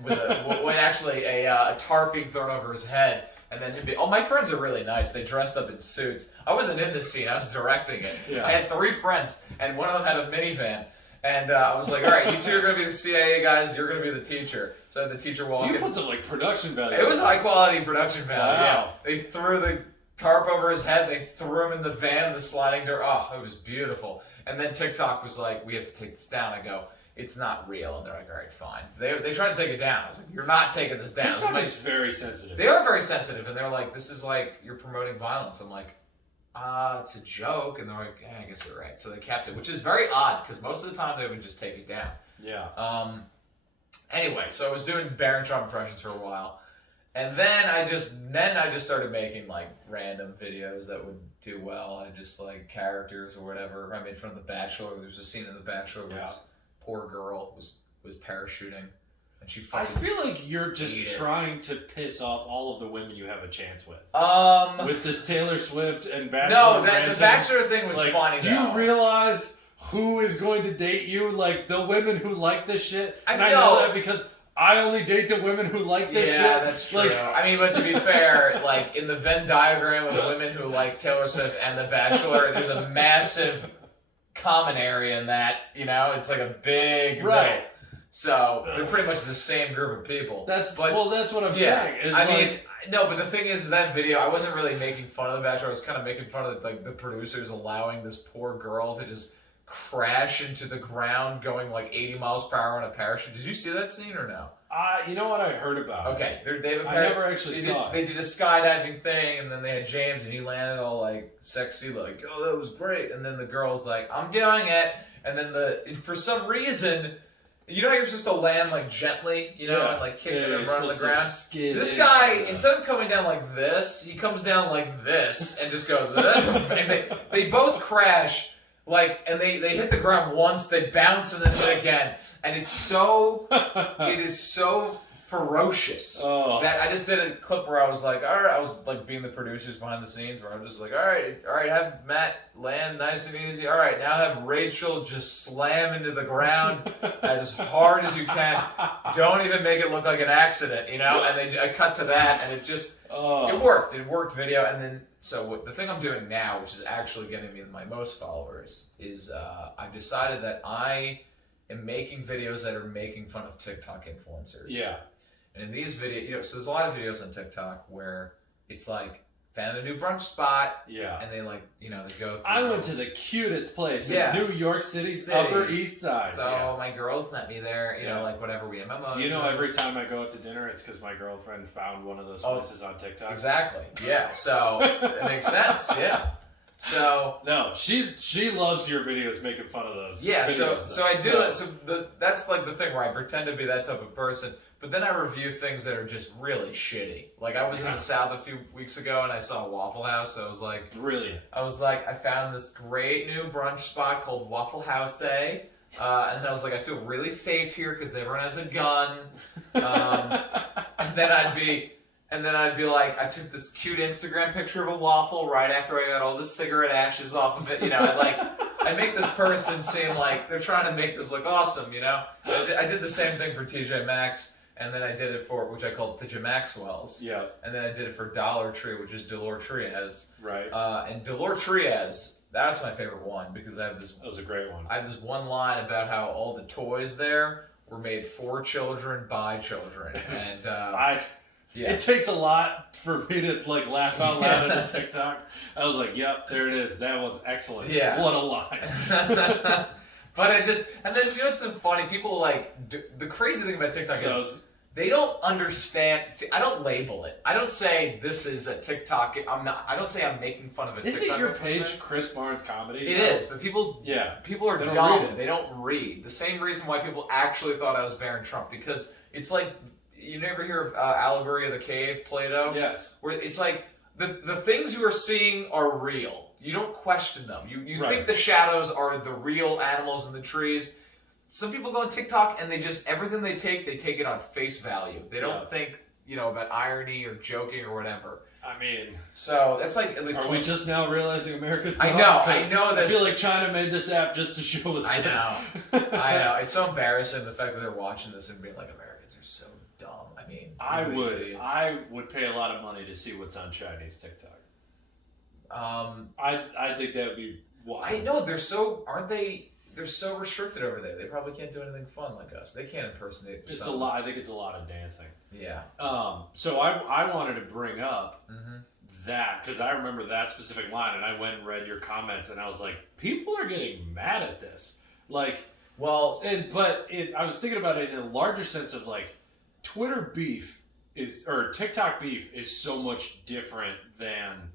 with actually a tarp being thrown over his head. And then him my friends are really nice. They dressed up in suits. I wasn't in this scene. I was directing it. Yeah. I had 3 friends, and one of them had a minivan. And I was like, all right, you 2 are going to be the CIA guys, you're going to be the teacher. So I had the teacher walk in. You put some, production value. It was high-quality production value, wow. Yeah. They threw the tarp over his head, they threw him in the van, the sliding door. Oh, it was beautiful. And then TikTok was like, we have to take this down. I go, it's not real. And they're like, all right, fine. They tried to take it down. I was like, you're not taking this down. TikTok is very sensitive. They are very sensitive, and they're like, this is like, you're promoting violence. I'm like, it's a joke, and they're like, I guess you're right. So they kept it, which is very odd because most of the time they would just take it down. Yeah. Anyway, so I was doing Barron Trump impressions for a while, and then I just started making like random videos that would do well. I just like characters or whatever. I made fun of The Bachelor. There was a scene in The Bachelor where this poor girl was parachuting. And she I feel like you're just trying to piss off all of the women you have a chance with. With this Taylor Swift and Bachelor. No, the Bachelor thing was funny. Do you realize who is going to date you? Like the women who like this shit. I know that because I only date the women who like this shit. Yeah, that's true. I mean, but to be fair, like in the Venn diagram of women who like Taylor Swift and The Bachelor, there's a massive common area in that. It's like a big right. Middle. So they're pretty much the same group of people. That's what I'm saying. No, but the thing is, that video, I wasn't really making fun of The Bachelor. I was kind of making fun of the producers allowing this poor girl to just crash into the ground, going like 80 miles per hour on a parachute. Did you see that scene or no? You know what I heard about? Okay, they have I never actually saw it. They did a skydiving thing, and then they had James, and he landed all like sexy, like, oh, that was great. And then the girl's like, I'm doing it. And then for some reason. You know how you're supposed to land like gently, and like kick it and run on the ground? This guy, instead of coming down like this, he comes down like this and just goes, and they both crash, and they hit the ground once, they bounce and then hit again. And it is so ferocious. Oh. That I just did a clip where I was like, all right, I was like being the producers behind the scenes, where I'm just like, all right, have Matt land nice and easy. All right, now have Rachel just slam into the ground as hard as you can. Don't even make it look like an accident, you know. And I cut to that, and it just it worked. It worked video, and then the thing I'm doing now, which is actually getting me my most followers, is I've decided that I am making videos that are making fun of TikTok influencers. Yeah. And in these videos, so there's a lot of videos on TikTok where it's like, found a new brunch spot. Yeah. And they they go through. I went to the cutest place in New York City's Upper East Side. So my girls met me there, you know, like whatever, we had mimosas. Do you know every time I go out to dinner, it's because my girlfriend found one of those places on TikTok? Exactly. Yeah. So it makes sense. Yeah. So no, she loves your videos making fun of those. Yeah, so I do that. So that's like the thing where I pretend to be that type of person, but then I review things that are just really shitty. Like I was in the South a few weeks ago and I saw a Waffle House. So I was like, brilliant. I was like, I found this great new brunch spot called Waffle House Day. And then I was like, I feel really safe here because everyone has a gun. And then I'd be like, I took this cute Instagram picture of a waffle right after I got all the cigarette ashes off of it. You know, I make this person seem like they're trying to make this look awesome, you know? I did the same thing for TJ Maxx, and then I did it for, which I called TJ Maxwell's. Yeah. And then I did it for Dollar Tree, which is Delore Trias. Right. And Delore Trias, that's my favorite one because I have this. That was a great one. I have this one line about how all the toys there were made for children by children. And, yeah. It takes a lot for me to like laugh out loud at a TikTok. I was like, "Yep, there it is. That one's excellent. Yeah, what a line." But and then you know what's so funny? People the crazy thing about TikTok is they don't understand. See, I don't label it. I don't say this is a TikTok. I don't say I'm making fun of a TikTok. Is it your page, Chris Barnes Comedy? It is, but people are dumb. They don't read. The same reason why people actually thought I was Barron Trump, because it's like. You never hear of Allegory of the Cave, Plato? Yes. Where it's like, the things you are seeing are real. You don't question them. You think the shadows are the real animals in the trees. Some people go on TikTok and everything they take it on face value. They don't think, about irony or joking or whatever. I mean... So, that's like at least... Are we just now realizing America's dumb? I know this. I feel like China made this app just to show us this. I know. It's so embarrassing, the fact that they're watching this and being like, Americans are so dumb. I mean, I would pay a lot of money to see what's on Chinese TikTok. I think that would be wild. I know they're so restricted over there. They probably can't do anything fun like us. They can't impersonate. It's a lot. I think it's a lot of dancing. Yeah. So I wanted to bring up that because I remember that specific line, and I went and read your comments, and I was like, people are getting mad at this. Like, well, I was thinking about it in a larger sense of like. Twitter beef TikTok beef is so much different than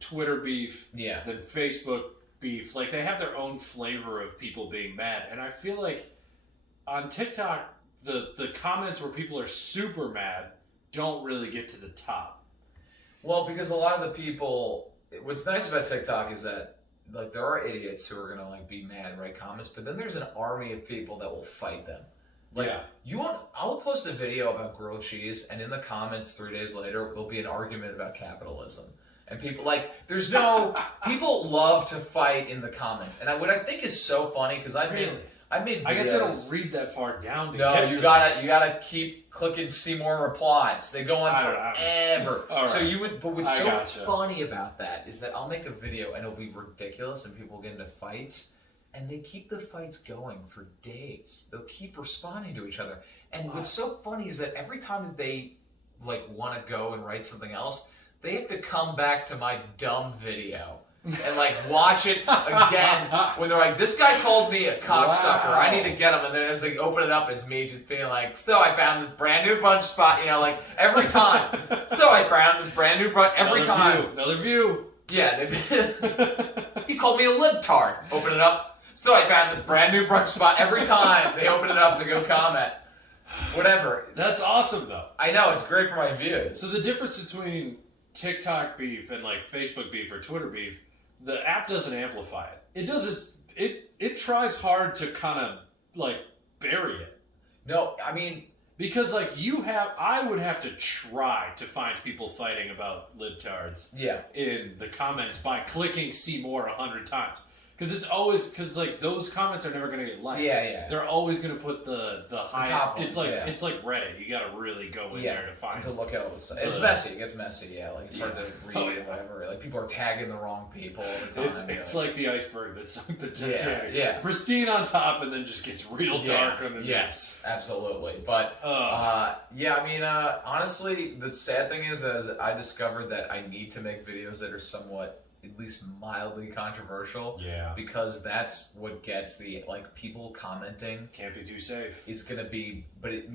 Twitter beef, than Facebook beef. Like, they have their own flavor of people being mad. And I feel like on TikTok, the comments where people are super mad don't really get to the top. Well, because a lot of the people, what's nice about TikTok is that like there are idiots who are gonna like be mad and write comments, but then there's an army of people that will fight them. Like, I'll post a video about grilled cheese, and in the comments 3 days later, there'll be an argument about capitalism. And people, people love to fight in the comments. And what I think is so funny, because I made videos. I guess I don't read that far down to get to this. You gotta keep clicking see more replies. They go on forever. Right. So but what's funny about that is that I'll make a video, and it'll be ridiculous, and people get into fights. And they keep the fights going for days. They'll keep responding to each other. And what's so funny is that every time that they want to go and write something else, they have to come back to my dumb video and watch it again when they're like, this guy called me a cocksucker. Wow. I need to get him. And then as they open it up, it's me just being like, so I found this brand new brunch spot, every time. So I found this brand new brunch every time. Another view. Yeah. He called me a libtard. Open it up. So I found this brand new brunch spot every time they open it up to go comment. Whatever. That's awesome, though. I know, it's great for my views. So the difference between TikTok beef and Facebook beef or Twitter beef, the app doesn't amplify it. It tries hard to kind of bury it. No, I mean, Because, like, I would have to try to find people fighting about libtards in the comments by clicking see more 100 times. Because it's always, like, those comments are never going to get likes. Yeah. They're always going to put the highest. Ones, it's like Reddit. You got to really go in there to find. To look at all this stuff. It's messy. It gets messy. Yeah, like it's hard to read and whatever. Like people are tagging the wrong people all the time. It's like the iceberg that sunk the Titanic. Yeah. Pristine on top and then just gets real dark underneath. Yes, absolutely. But I mean, honestly, the sad thing is I discovered that I need to make videos that are somewhat, at least mildly controversial. Yeah. Because that's what gets the, like, people commenting. Can't be too safe. It's gonna be, but it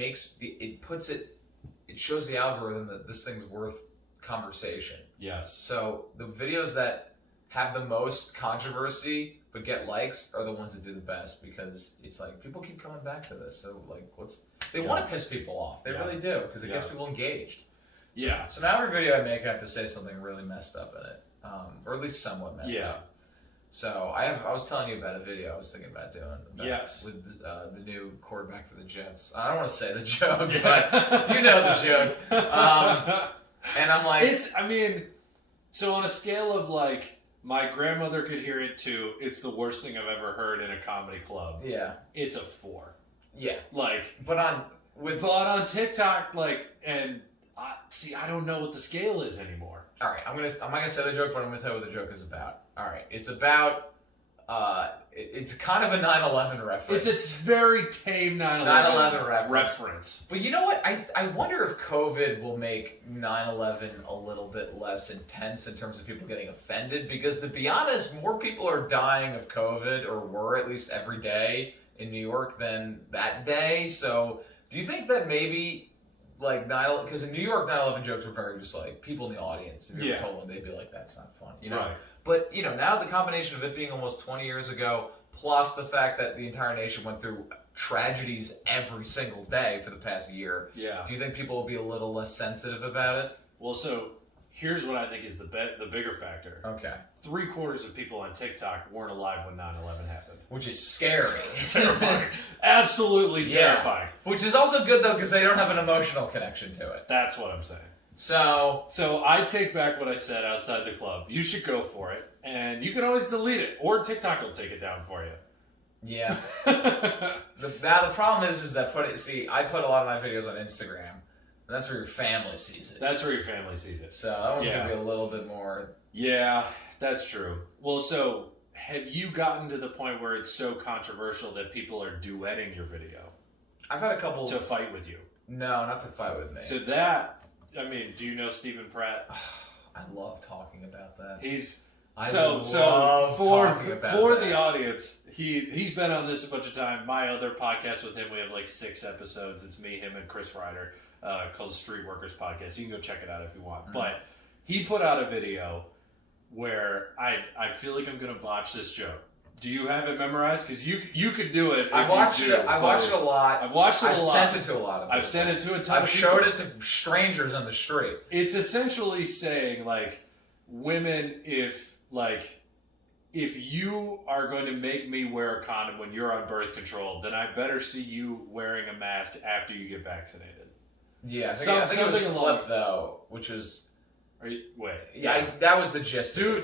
shows the algorithm that this thing's worth conversation. Yes. So the videos that have the most controversy but get likes are the ones that do the best, because it's like people keep coming back to this. So like, they want to piss people off. They really do, because it gets people engaged. So now every video I make, I have to say something really messed up in it. Or at least somewhat messed up. So I was telling you about a video I was thinking about doing. With the new quarterback for the Jets. I don't want to say the joke, but you know the joke. And I'm like, so on a scale of like, my grandmother could hear it too, it's the worst thing I've ever heard in a comedy club. Yeah. It's a 4. Yeah. Like, but on TikTok, like, and I don't know what the scale is anymore. All right, I'm not gonna say the joke, but I'm gonna tell you what the joke is about. All right, it's about it's kind of a 9/11 reference. It's a very tame 9/11 reference. But you know what? I wonder if COVID will make 9/11 a little bit less intense in terms of people getting offended. Because to be honest, more people are dying of COVID, or were at least every day in New York, than that day. So do you think that maybe, like, because in New York, 9/11 jokes were very just like, people in the audience, if you ever told them, they'd be like, that's not funny, you know? Right. But, you know, now the combination of it being almost 20 years ago, plus the fact that the entire nation went through tragedies every single day for the past year, do you think people will be a little less sensitive about it? Well, so here's what I think is the bigger factor. Okay. 3/4 of people on TikTok weren't alive when 9/11 happened. Which is scary. Terrifying. Absolutely terrifying. Which is also good, though, because they don't have an emotional connection to it. That's what I'm saying. So I take back what I said outside the club. You should go for it. And you can always delete it. Or TikTok will take it down for you. Yeah. Now, the problem is that I put a lot of my videos on Instagram. And that's where your family sees it. That's where your family sees it. So that one's going to be a little bit more... Yeah, that's true. Well, so have you gotten to the point where it's so controversial that people are duetting your video? I've had a couple... To fight with you? No, not to fight with me. So that... do you know Stephen Pratt? I love talking about that. For the audience, he's been on this a bunch of times. My other podcast with him, we have like 6 episodes. It's me, him, and Chris Ryder, called the Street Workers Podcast. You can go check it out if you want. Mm-hmm. But he put out a video where I feel like I'm gonna botch this joke. Do you have it memorized? Because you could do it. I've watched it a lot. I've sent it to a lot of people. I've sent it to a ton of people. I've showed it to strangers on the street. It's essentially saying, like, women, if you are going to make me wear a condom when you're on birth control, then I better see you wearing a mask after you get vaccinated. Yeah, I think it was flipped, though, which was... Wait. Yeah, that was the gist. I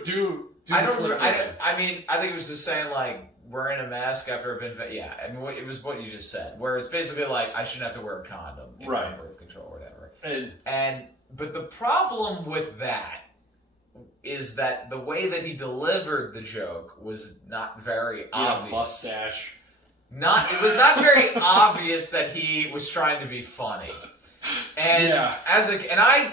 think it was just saying, like, wearing a mask after I've been... it was what you just said, where it's basically like, I shouldn't have to wear a condom if I'm on birth control or whatever. But the problem with that is that the way that he delivered the joke was not very obvious. Mustache. It was not very obvious that he was trying to be funny. And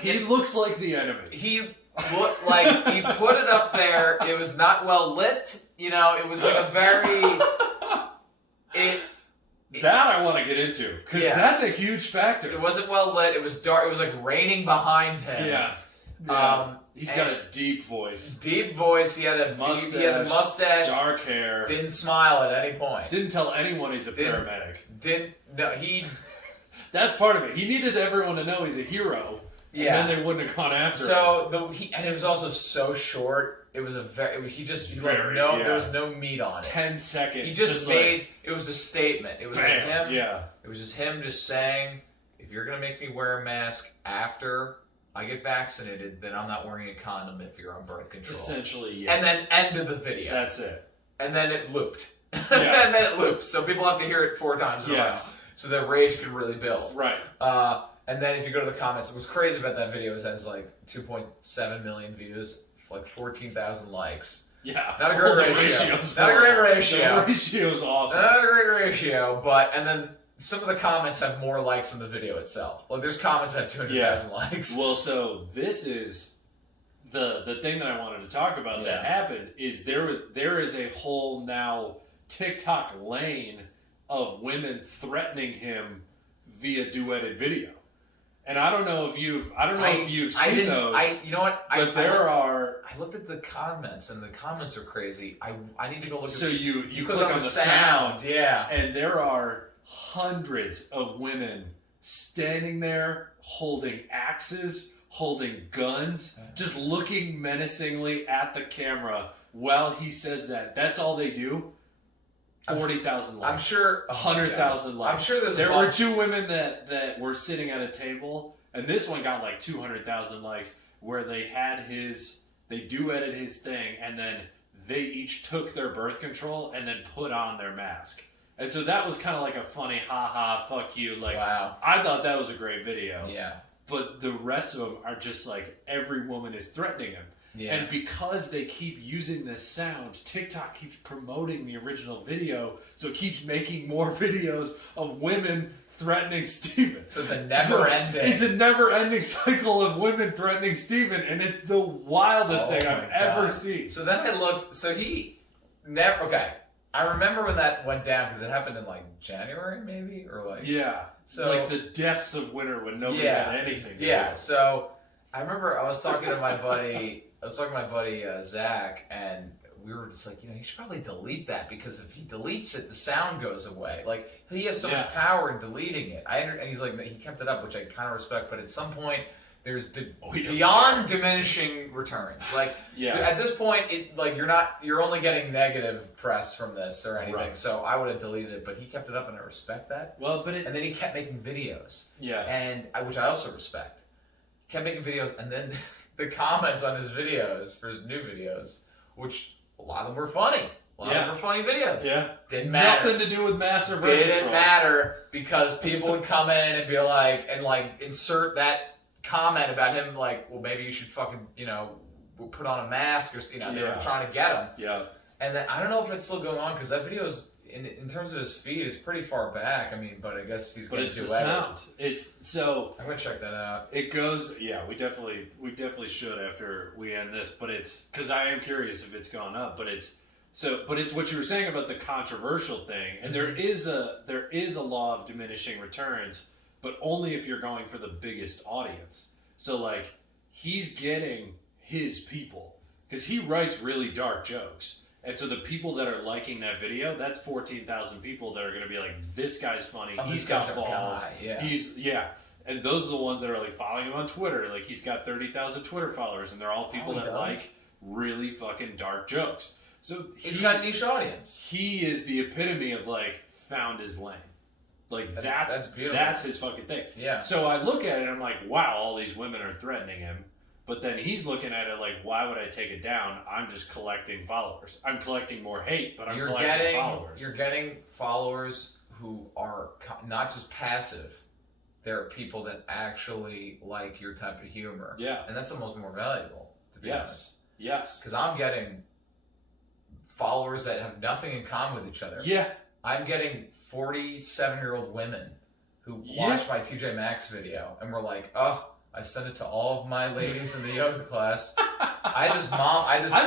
he looks like the enemy. He looked like he put it up there. It was not well lit. You know, it was like a very. That I want to get into, because that's a huge factor. It wasn't well lit. It was dark. It was like raining behind him. Yeah. He's got a deep voice. Deep voice. He had a mustache. Dark hair. Didn't smile at any point. Didn't tell anyone he's a paramedic. He. That's part of it. He needed everyone to know he's a hero. And then they wouldn't have gone after him. And it was also so short. It was there was no meat on it. 10 seconds. He just made, it was a statement. It was him. Yeah. It was just him just saying, you're gonna make me wear a mask after I get vaccinated, then I'm not wearing a condom if you're on birth control. Essentially, yes. And then ended the video. That's it. And then it looped. Yeah. And then it loops, so people have to hear it 4 times in a row. So the rage can really build. Right. And then if you go to the comments, what's crazy about that video is it has like 2.7 million views, like 14,000 likes. Yeah. Not a great ratio. Not a great ratio. The ratio's awful. Not a great ratio, and then some of the comments have more likes than the video itself. Like there's comments that have 200,000 likes. Well, so this is the thing that I wanted to talk about that happened is there is a whole now TikTok lane of women threatening him via duetted video. And I don't know if you've seen those. You know what? I looked at the comments, and the comments are crazy. I need to go look. So at you click on the sound, yeah, and there are hundreds of women standing there holding axes, holding guns, just looking menacingly at the camera while he says that. That's all they do. 40,000 likes. I'm sure 100,000 likes. I'm sure there were 2 women that were sitting at a table, and this one got like 200,000 likes, where they duetted his thing, and then they each took their birth control and then put on their mask. And so that was kind of like a funny, haha, fuck you. Like, wow. I thought that was a great video. Yeah. But the rest of them are just like every woman is threatening him. Yeah. And because they keep using this sound, TikTok keeps promoting the original video, so it keeps making more videos of women threatening Steven. So it's a never-ending... It's a never-ending cycle of women threatening Steven, and it's the wildest thing I've ever seen. So then I looked... So he never... Okay. I remember when that went down, because it happened in, like, January, maybe? Or, like... Yeah. So, like the depths of winter when nobody had anything to do. So I remember I was talking to my buddy... Zach, and we were just like, you should probably delete that, because if he deletes it, the sound goes away. Like, he has so much power in deleting it. And he's like, he kept it up, which I kind of respect, but at some point, there's beyond diminishing returns. Like, at this point, you're only getting negative press from this or anything. Right. So I would have deleted it, but he kept it up, and I respect that. Well, and then he kept making videos. Yes. And which I also respect. He kept making videos, and then the comments on his videos, for his new videos, which a lot of them were funny. A lot of them were funny videos. Yeah. Didn't matter. Nothing to do with massive Didn't matter, because people would come in and be like, insert that comment about him, like, well, maybe you should fucking, put on a mask, or, they were trying to get him. Yeah. And then, I don't know if it's still going on, because that video is, in terms of his feed, it's pretty far back. I mean, but I guess he's going to do it. But it's the sound. It's so... I'm going to check that out. It goes... Yeah, we definitely should after we end this, but it's... Because I am curious if it's gone up, but it's... But it's what you were saying about the controversial thing, and there is a law of diminishing returns, but only if you're going for the biggest audience. So, like, he's getting his people, because he writes really dark jokes. And so the people that are liking that video, that's 14,000 people that are going to be like, this guy's funny. He's got balls. And those are the ones that are like following him on Twitter. Like, he's got 30,000 Twitter followers, and they're all people that like really fucking dark jokes. So he's got a niche audience. He is the epitome of like found his lane. Like that's beautiful. That's his fucking thing. Yeah. So I look at it and I'm like, wow, all these women are threatening him. But then he's looking at it like, why would I take it down? I'm just collecting followers. I'm collecting more hate, but I'm collecting followers. You're getting followers who are not just passive. They're people that actually like your type of humor. Yeah. And that's almost more valuable, to be honest. Yes. Because I'm getting followers that have nothing in common with each other. Yeah. I'm getting 47-year-old women who watched my TJ Maxx video and were like, oh, I sent it to all of my ladies in the yoga class. I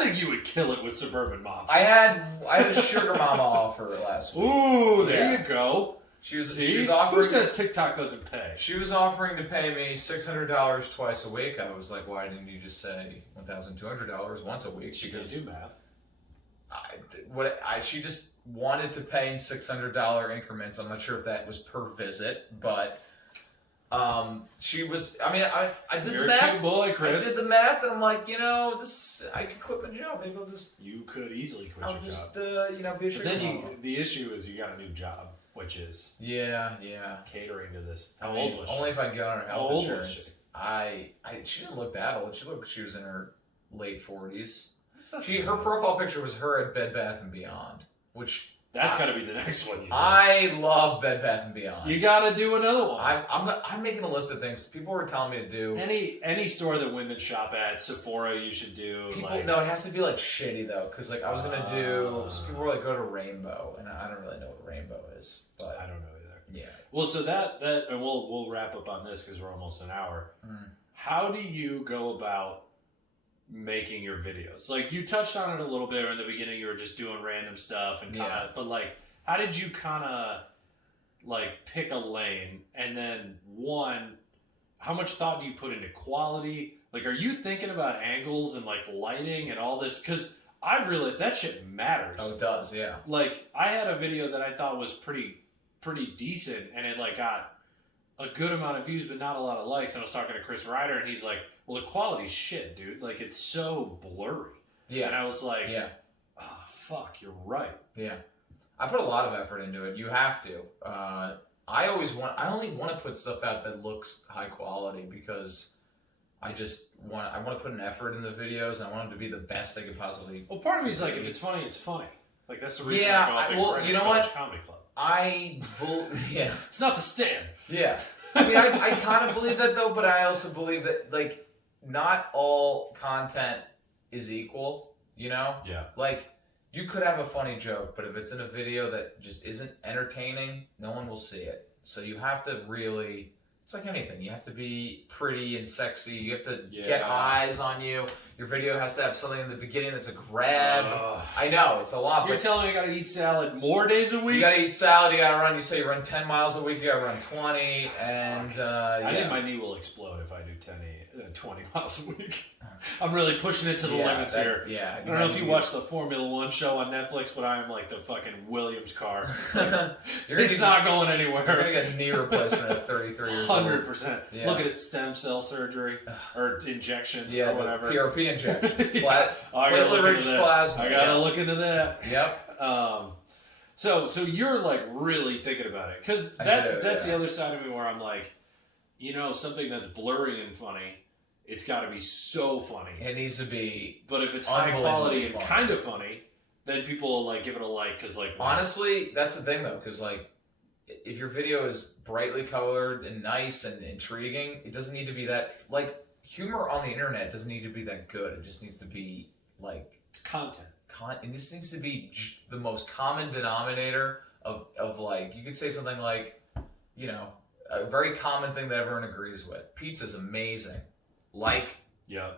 think you would kill it with suburban moms. I had a sugar mama offer last week. Ooh, there you go. She was offering. Who says TikTok doesn't pay? She was offering to pay me $600 twice a week. I was like, why didn't you just say $1,200 once a week? She can do math. She just wanted to pay in $600 increments. I'm not sure if that was per visit, but She was. I mean, I did You're the math. a cute boy, Chris. I did the math, and I'm like, I could quit my job. Maybe I'll just. You could easily quit your job. Be a sugar mama. The issue is you got a new job, which is catering to this. How old was she? Only if I get on her health insurance. She didn't look that old. She looked like she was in her late 40s. Her profile picture was her at Bed Bath & Beyond, which. That's got to be the next one. I love Bed Bath & Beyond. You got to do another one. I'm making a list of things people were telling me to do. Any store that women shop at, Sephora, you should do. No, it has to be like shitty though, because like I was gonna do. So people were like, go to Rainbow, and I don't really know what Rainbow is, but I don't know either. Yeah. Well, so that and we'll wrap up on this because we're almost an hour. How do you go about making your videos? Like you touched on it a little bit in the beginning. You were just doing random stuff and but like, how did you kind of like pick a lane? And then how much thought do you put into quality? Like, are you thinking about angles and like lighting and all this? Because I've realized that shit matters. Oh, it does, yeah. Like I had a video that I thought was pretty decent, and it like got a good amount of views, but not a lot of likes. And I was talking to Chris Ryder, and he's like, well, the quality's shit, dude. Like, it's so blurry. Yeah. And I was like, fuck, you're right. Yeah. I put a lot of effort into it. You have to. I only want to put stuff out that looks high quality because I want to put an effort in the videos. I want them to be the best they could possibly be. Well, part of me is like, if it's funny, it's funny. Like, that's the reason I go up you know what? Comedy Club. It's not the Stand. Yeah. I mean, I kind of believe that though, but I also believe that like not all content is equal, you know? Yeah. Like you could have a funny joke, but if it's in a video that just isn't entertaining, no one will see it. So you have to really, it's like anything. You have to be pretty and sexy. You have to get eyes on you. Your video has to have something in the beginning that's a grab. I know, it's a lot. So you're telling me I gotta eat salad more days a week? You gotta eat salad, you gotta run, you say you run 10 miles a week, you gotta run 20, and I think my knee will explode if I do 20 miles a week. I'm really pushing it to the limits here. Yeah. I don't know if you watch the Formula One show on Netflix, but I am like the fucking Williams car. It's not going anywhere. You're gonna get a knee replacement at 33 years old. 100%. Yeah. Look at it, stem cell surgery or injections or whatever. PRP injections. Platelet-rich plasma. I gotta look into that. Yep. So you're like really thinking about it because that's the other side of me where I'm like, something that's blurry and funny, it's got to be so funny. It needs to be. But if it's high quality and kind of funny, then people will like give it a like because like honestly, that's the thing though, because like if your video is brightly colored and nice and intriguing, it doesn't need to be that like. Humor on the internet doesn't need to be that good. It just needs to be like it's content. It just needs to be the most common denominator of like you could say something like, a very common thing that everyone agrees with. Pizza's amazing. Like,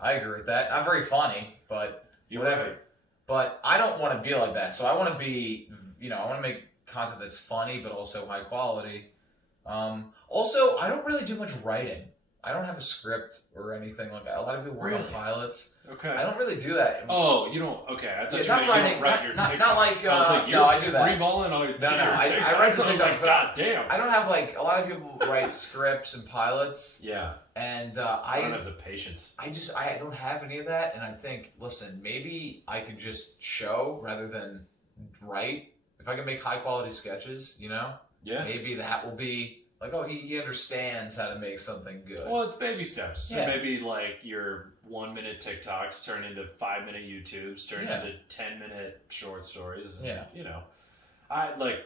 I agree with that. Not very funny, but whatever. Right. But I don't want to be like that. So I want to be, I want to make content that's funny but also high quality. Also, I don't really do much writing. I don't have a script or anything like that. A lot of people work on pilots. Okay. I don't really do that. Oh, you don't? Okay. I thought you don't write your TikToks. Not like, I was like, no, I do that. Freeballing all your No, I write some TikToks, God damn. I don't have like, a lot of people write scripts and pilots. Yeah. And I don't have the patience. I don't have any of that. And I think, listen, maybe I could just show rather than write. If I can make high quality sketches, Yeah. Maybe that will be... Like, oh, he understands how to make something good. Well, it's baby steps. So maybe like your 1-minute TikToks turn into 5-minute YouTubes, turn into 10-minute short stories. And, I like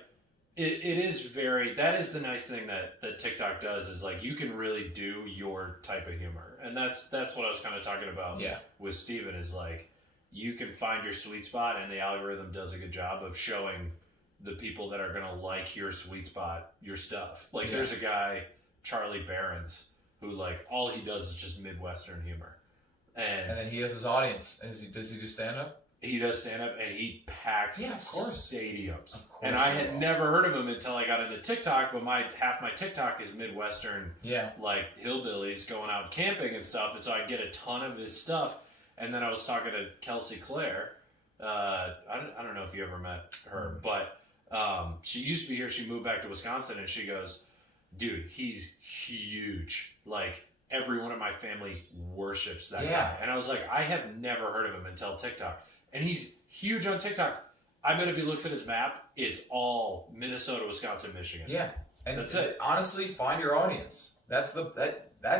it is very, that is the nice thing that TikTok does is like you can really do your type of humor. And that's what I was kind of talking about with Steven is like you can find your sweet spot and the algorithm does a good job of showing the people that are going to like your sweet spot, your stuff. Like there's a guy, Charlie Barons, who like all he does is just Midwestern humor. And then he has his audience. Does he do stand-up? He does stand-up and he packs stadiums. Of course and I had never heard of him until I got into TikTok, but half my TikTok is Midwestern, like hillbillies going out camping and stuff. And so I get a ton of his stuff. And then I was talking to Kelsey Clare. I don't know if you ever met her, but... she used to be here. She moved back to Wisconsin, and she goes, dude, he's huge. Like, everyone in my family worships that guy. And I was like, I have never heard of him until TikTok. And he's huge on TikTok. I bet if he looks at his map, it's all Minnesota, Wisconsin, Michigan. Yeah. And that's it. Honestly, find your audience. That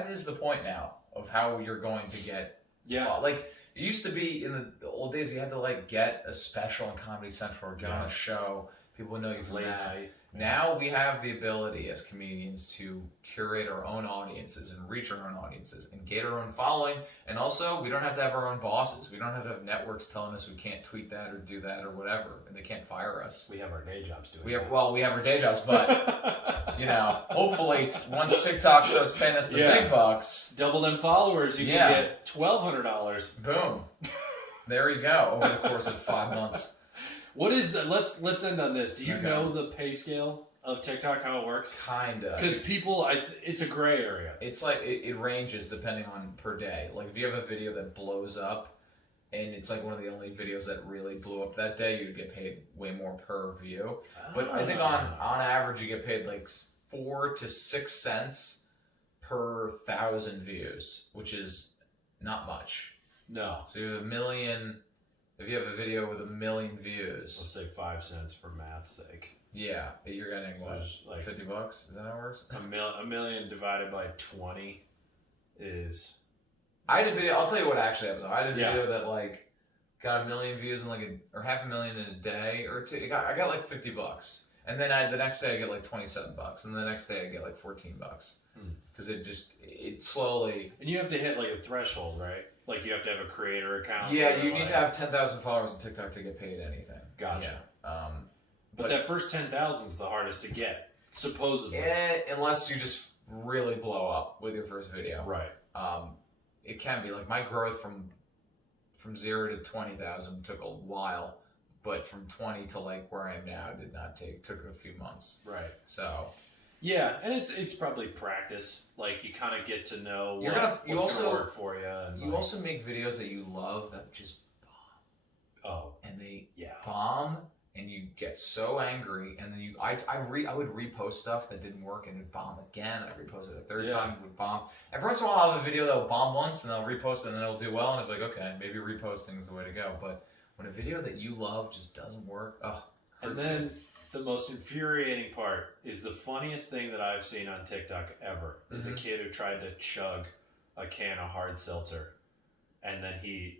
is the point now of how you're going to get. Yeah. Like, it used to be in the old days, you had to like get a special on Comedy Central or get on a show. People would know you from late that. night. Now we have the ability as comedians to curate our own audiences and reach our own audiences and get our own following. And also, we don't have to have our own bosses. We don't have to have networks telling us we can't tweet that or do that or whatever, and they can't fire us. We have our day jobs doing we have our day jobs, but you know, hopefully once TikTok starts paying us the big bucks, double them followers, you can get $1,200. Boom. There you go. Over the course of 5 months. What is the let's end on this. Do you know the pay scale of TikTok, how it works? Kinda. Because people, it's a gray area. It's like it ranges depending on per day. Like if you have a video that blows up, and it's like one of the only videos that really blew up that day, you'd get paid way more per view. But I think on average you get paid like 4 to 6 cents per 1,000 views, which is not much. No. So you have if you have a video with 1 million views, let's say 5 cents for math's sake. Yeah, you're getting what? Like $50? Is that how it works? A million divided by 20 is. I had a video. I'll tell you what actually happened though. I had a video that like got 1 million views in or 500,000 in a day or two. I got like $50, and then the next day I get like $27, and the next day I get like $14, because it slowly. And you have to hit like a threshold, right? Like you have to have a creator account. Yeah, you need to have 10,000 followers on TikTok to get paid anything. Gotcha. Yeah. But that first 10,000 is the hardest to get, supposedly. Unless you just really blow up with your first video. Right. It can be like my growth from 0 to 20,000 took a while, but from 20 to like where I am now took a few months. Right. So. Yeah, and it's probably practice. Like you kind of get to know what's going to work for you. And you also make videos that you love that just bomb. Oh. And they bomb, and you get so angry, and then I would repost stuff that didn't work, and it would bomb again. I'd repost it a third time, it would bomb. Every once in a while, I'll have a video that will bomb once, and I'll repost it, and then it'll do well, and I'll be like, okay, maybe reposting is the way to go. But when a video that you love just doesn't work, and then the most infuriating part is the funniest thing that I've seen on TikTok ever is a kid who tried to chug a can of hard seltzer, and then he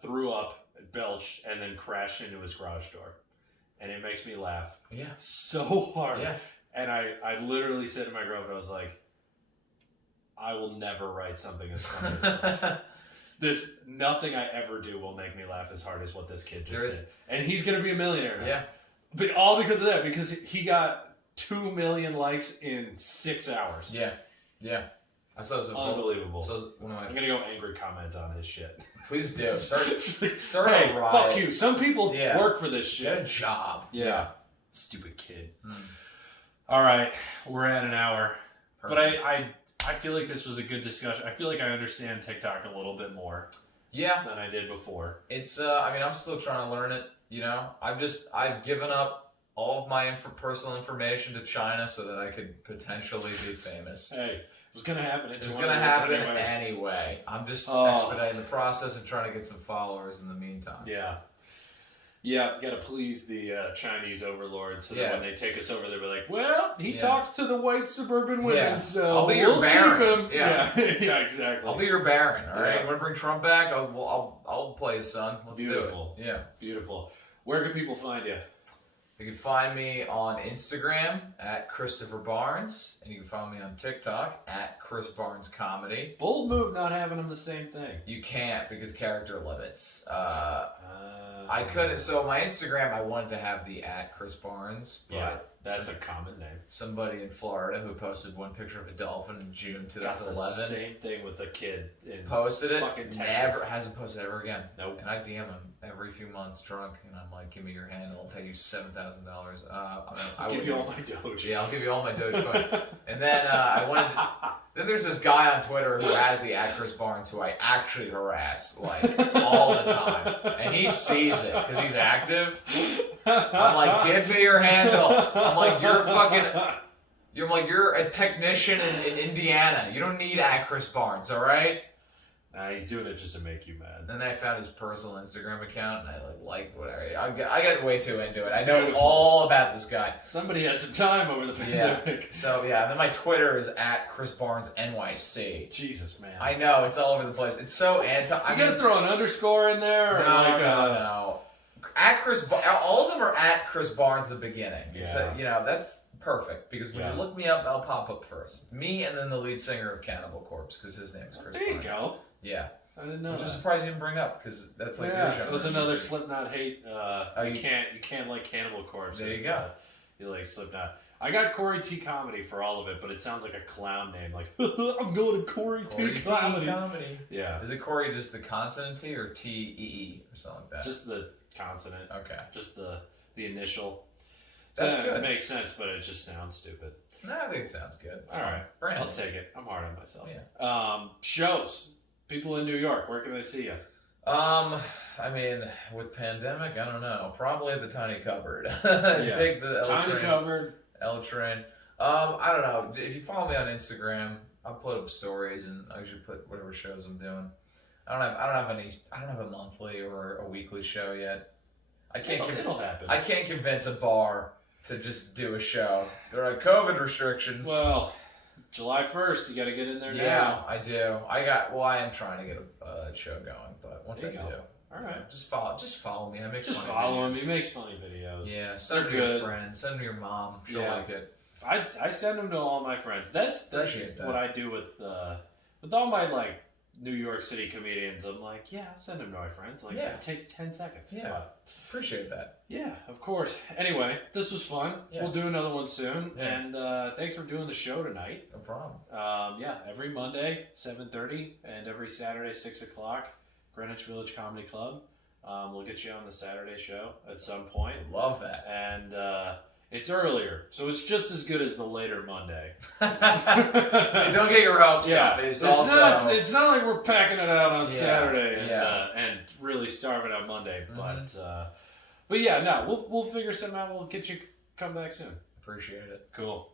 threw up, belched, and then crashed into his garage door. And it makes me laugh so hard. Yeah. And I literally said to my girlfriend, I was like, I will never write something as funny as this. Nothing I ever do will make me laugh as hard as what this kid just did. And he's going to be a millionaire now. Yeah. But all because of that, because he got 2 million likes in 6 hours. Yeah. Yeah. I saw this. Unbelievable. I'm going to go angry comment on his shit. Please do. Start hey, a riot. Fuck you. Some people work for this shit. Get a job. Yeah. Stupid kid. All right. We're at an hour. Perfect. But I feel like this was a good discussion. I feel like I understand TikTok a little bit more than I did before. It's, I'm still trying to learn it, you know? I've given up all of my personal information to China so that I could potentially be famous. Hey. It was going to happen. It was going to happen anyway. I'm just expediting the process and trying to get some followers in the meantime. Yeah. Yeah, got to please the Chinese overlords so that when they take us over, they'll be like, well, he talks to the white suburban women, so I'll be your Baron. Keep him. Yeah, exactly. I'll be your Baron, all right? I'm going to bring Trump back. I'll play his son. Let's Beautiful. do it. Yeah. Beautiful. Where can people find you? You can find me on Instagram at Christopher Barnes, and you can find me on TikTok at Chris Barnes Comedy. Bold move not having them the same thing. You can't because character limits. I couldn't. So my Instagram, I wanted to have the at Chris Barnes, but that's a common name. Somebody in Florida who posted one picture of a dolphin in June 2011. Got the same thing with the kid in posted it. Fucking Texas. Never hasn't posted ever again. Nope. And I DM him every few months drunk, and I'm like, "Give me your handle. I'll pay you $7,000. I'll give you all my Doge. Yeah, I'll give you all my Dogecoin." And then Then there's this guy on Twitter who has the at Chris Barnes who I actually harass like all the time, and he sees it because he's active. I'm like, "Give me your handle." I'm like, You're a technician in Indiana. You don't need at Chris Barnes, all right? Nah, he's doing it just to make you mad. Then I found his personal Instagram account, and I liked whatever. I got way too into it. I know all about this guy. Somebody had some time over the pandemic. Yeah. So yeah, then my Twitter is at Chris Barnes NYC. Jesus, man. I know, it's all over the place. It's so anti. You gotta throw an underscore in there? No. At Chris, all of them are at Chris Barnes the beginning. Yeah. So, that's perfect because when you look me up, I'll pop up first. Me and then the lead singer of Cannibal Corpse because his name's Chris Barnes. There you go. Yeah. I didn't know. I'm just surprised you didn't bring up because that's like your genre. It was another Slipknot hate. You can't like Cannibal Corpse. There you go. You like Slipknot. I got Corey T Comedy for all of it, but it sounds like a clown name. Like I'm going to Corey T Comedy. Yeah. Is it Corey just the consonant T or T-E-E or something like that? Just the consonant. Okay. Just the initial. That's good. It makes sense, but it just sounds stupid. No, I think it sounds good. All right. Brandon. I'll take it. I'm hard on myself. Yeah. Shows. People in New York, where can they see you? I mean, with pandemic, I don't know. Probably at the Tiny Cupboard. Take the Tiny Cupboard. L Train. I don't know. If you follow me on Instagram, I'll put up stories and I usually put whatever shows I'm doing. I don't have a monthly or a weekly show yet. It'll happen. I can't convince a bar to just do a show. There are COVID restrictions. Well, July 1st, you got to get in there now. Yeah, I do. I am trying to get a show going, but once I do. All right. Just follow me. I make just funny follow videos. him. He makes funny videos. Yeah, send them to your friends. Send them to your mom. She'll like it. I send them to all my friends. That's what I do with all my New York City comedians. I'm like, yeah, I'll send them to my friends. It takes 10 seconds. Yeah, appreciate that. Yeah, of course. Anyway, this was fun. Yeah. We'll do another one soon. Yeah. And thanks for doing the show tonight. No problem. Every Monday, 7:30, and every Saturday, 6 o'clock, Greenwich Village Comedy Club. We'll get you on the Saturday show at some point. Love that. And it's earlier, so it's just as good as the later Monday. Don't get your hopes up. It's not like we're packing it out on Saturday and really starving out Monday. Mm-hmm. But yeah, no, we'll figure something out. We'll get you come back soon. Appreciate it. Cool.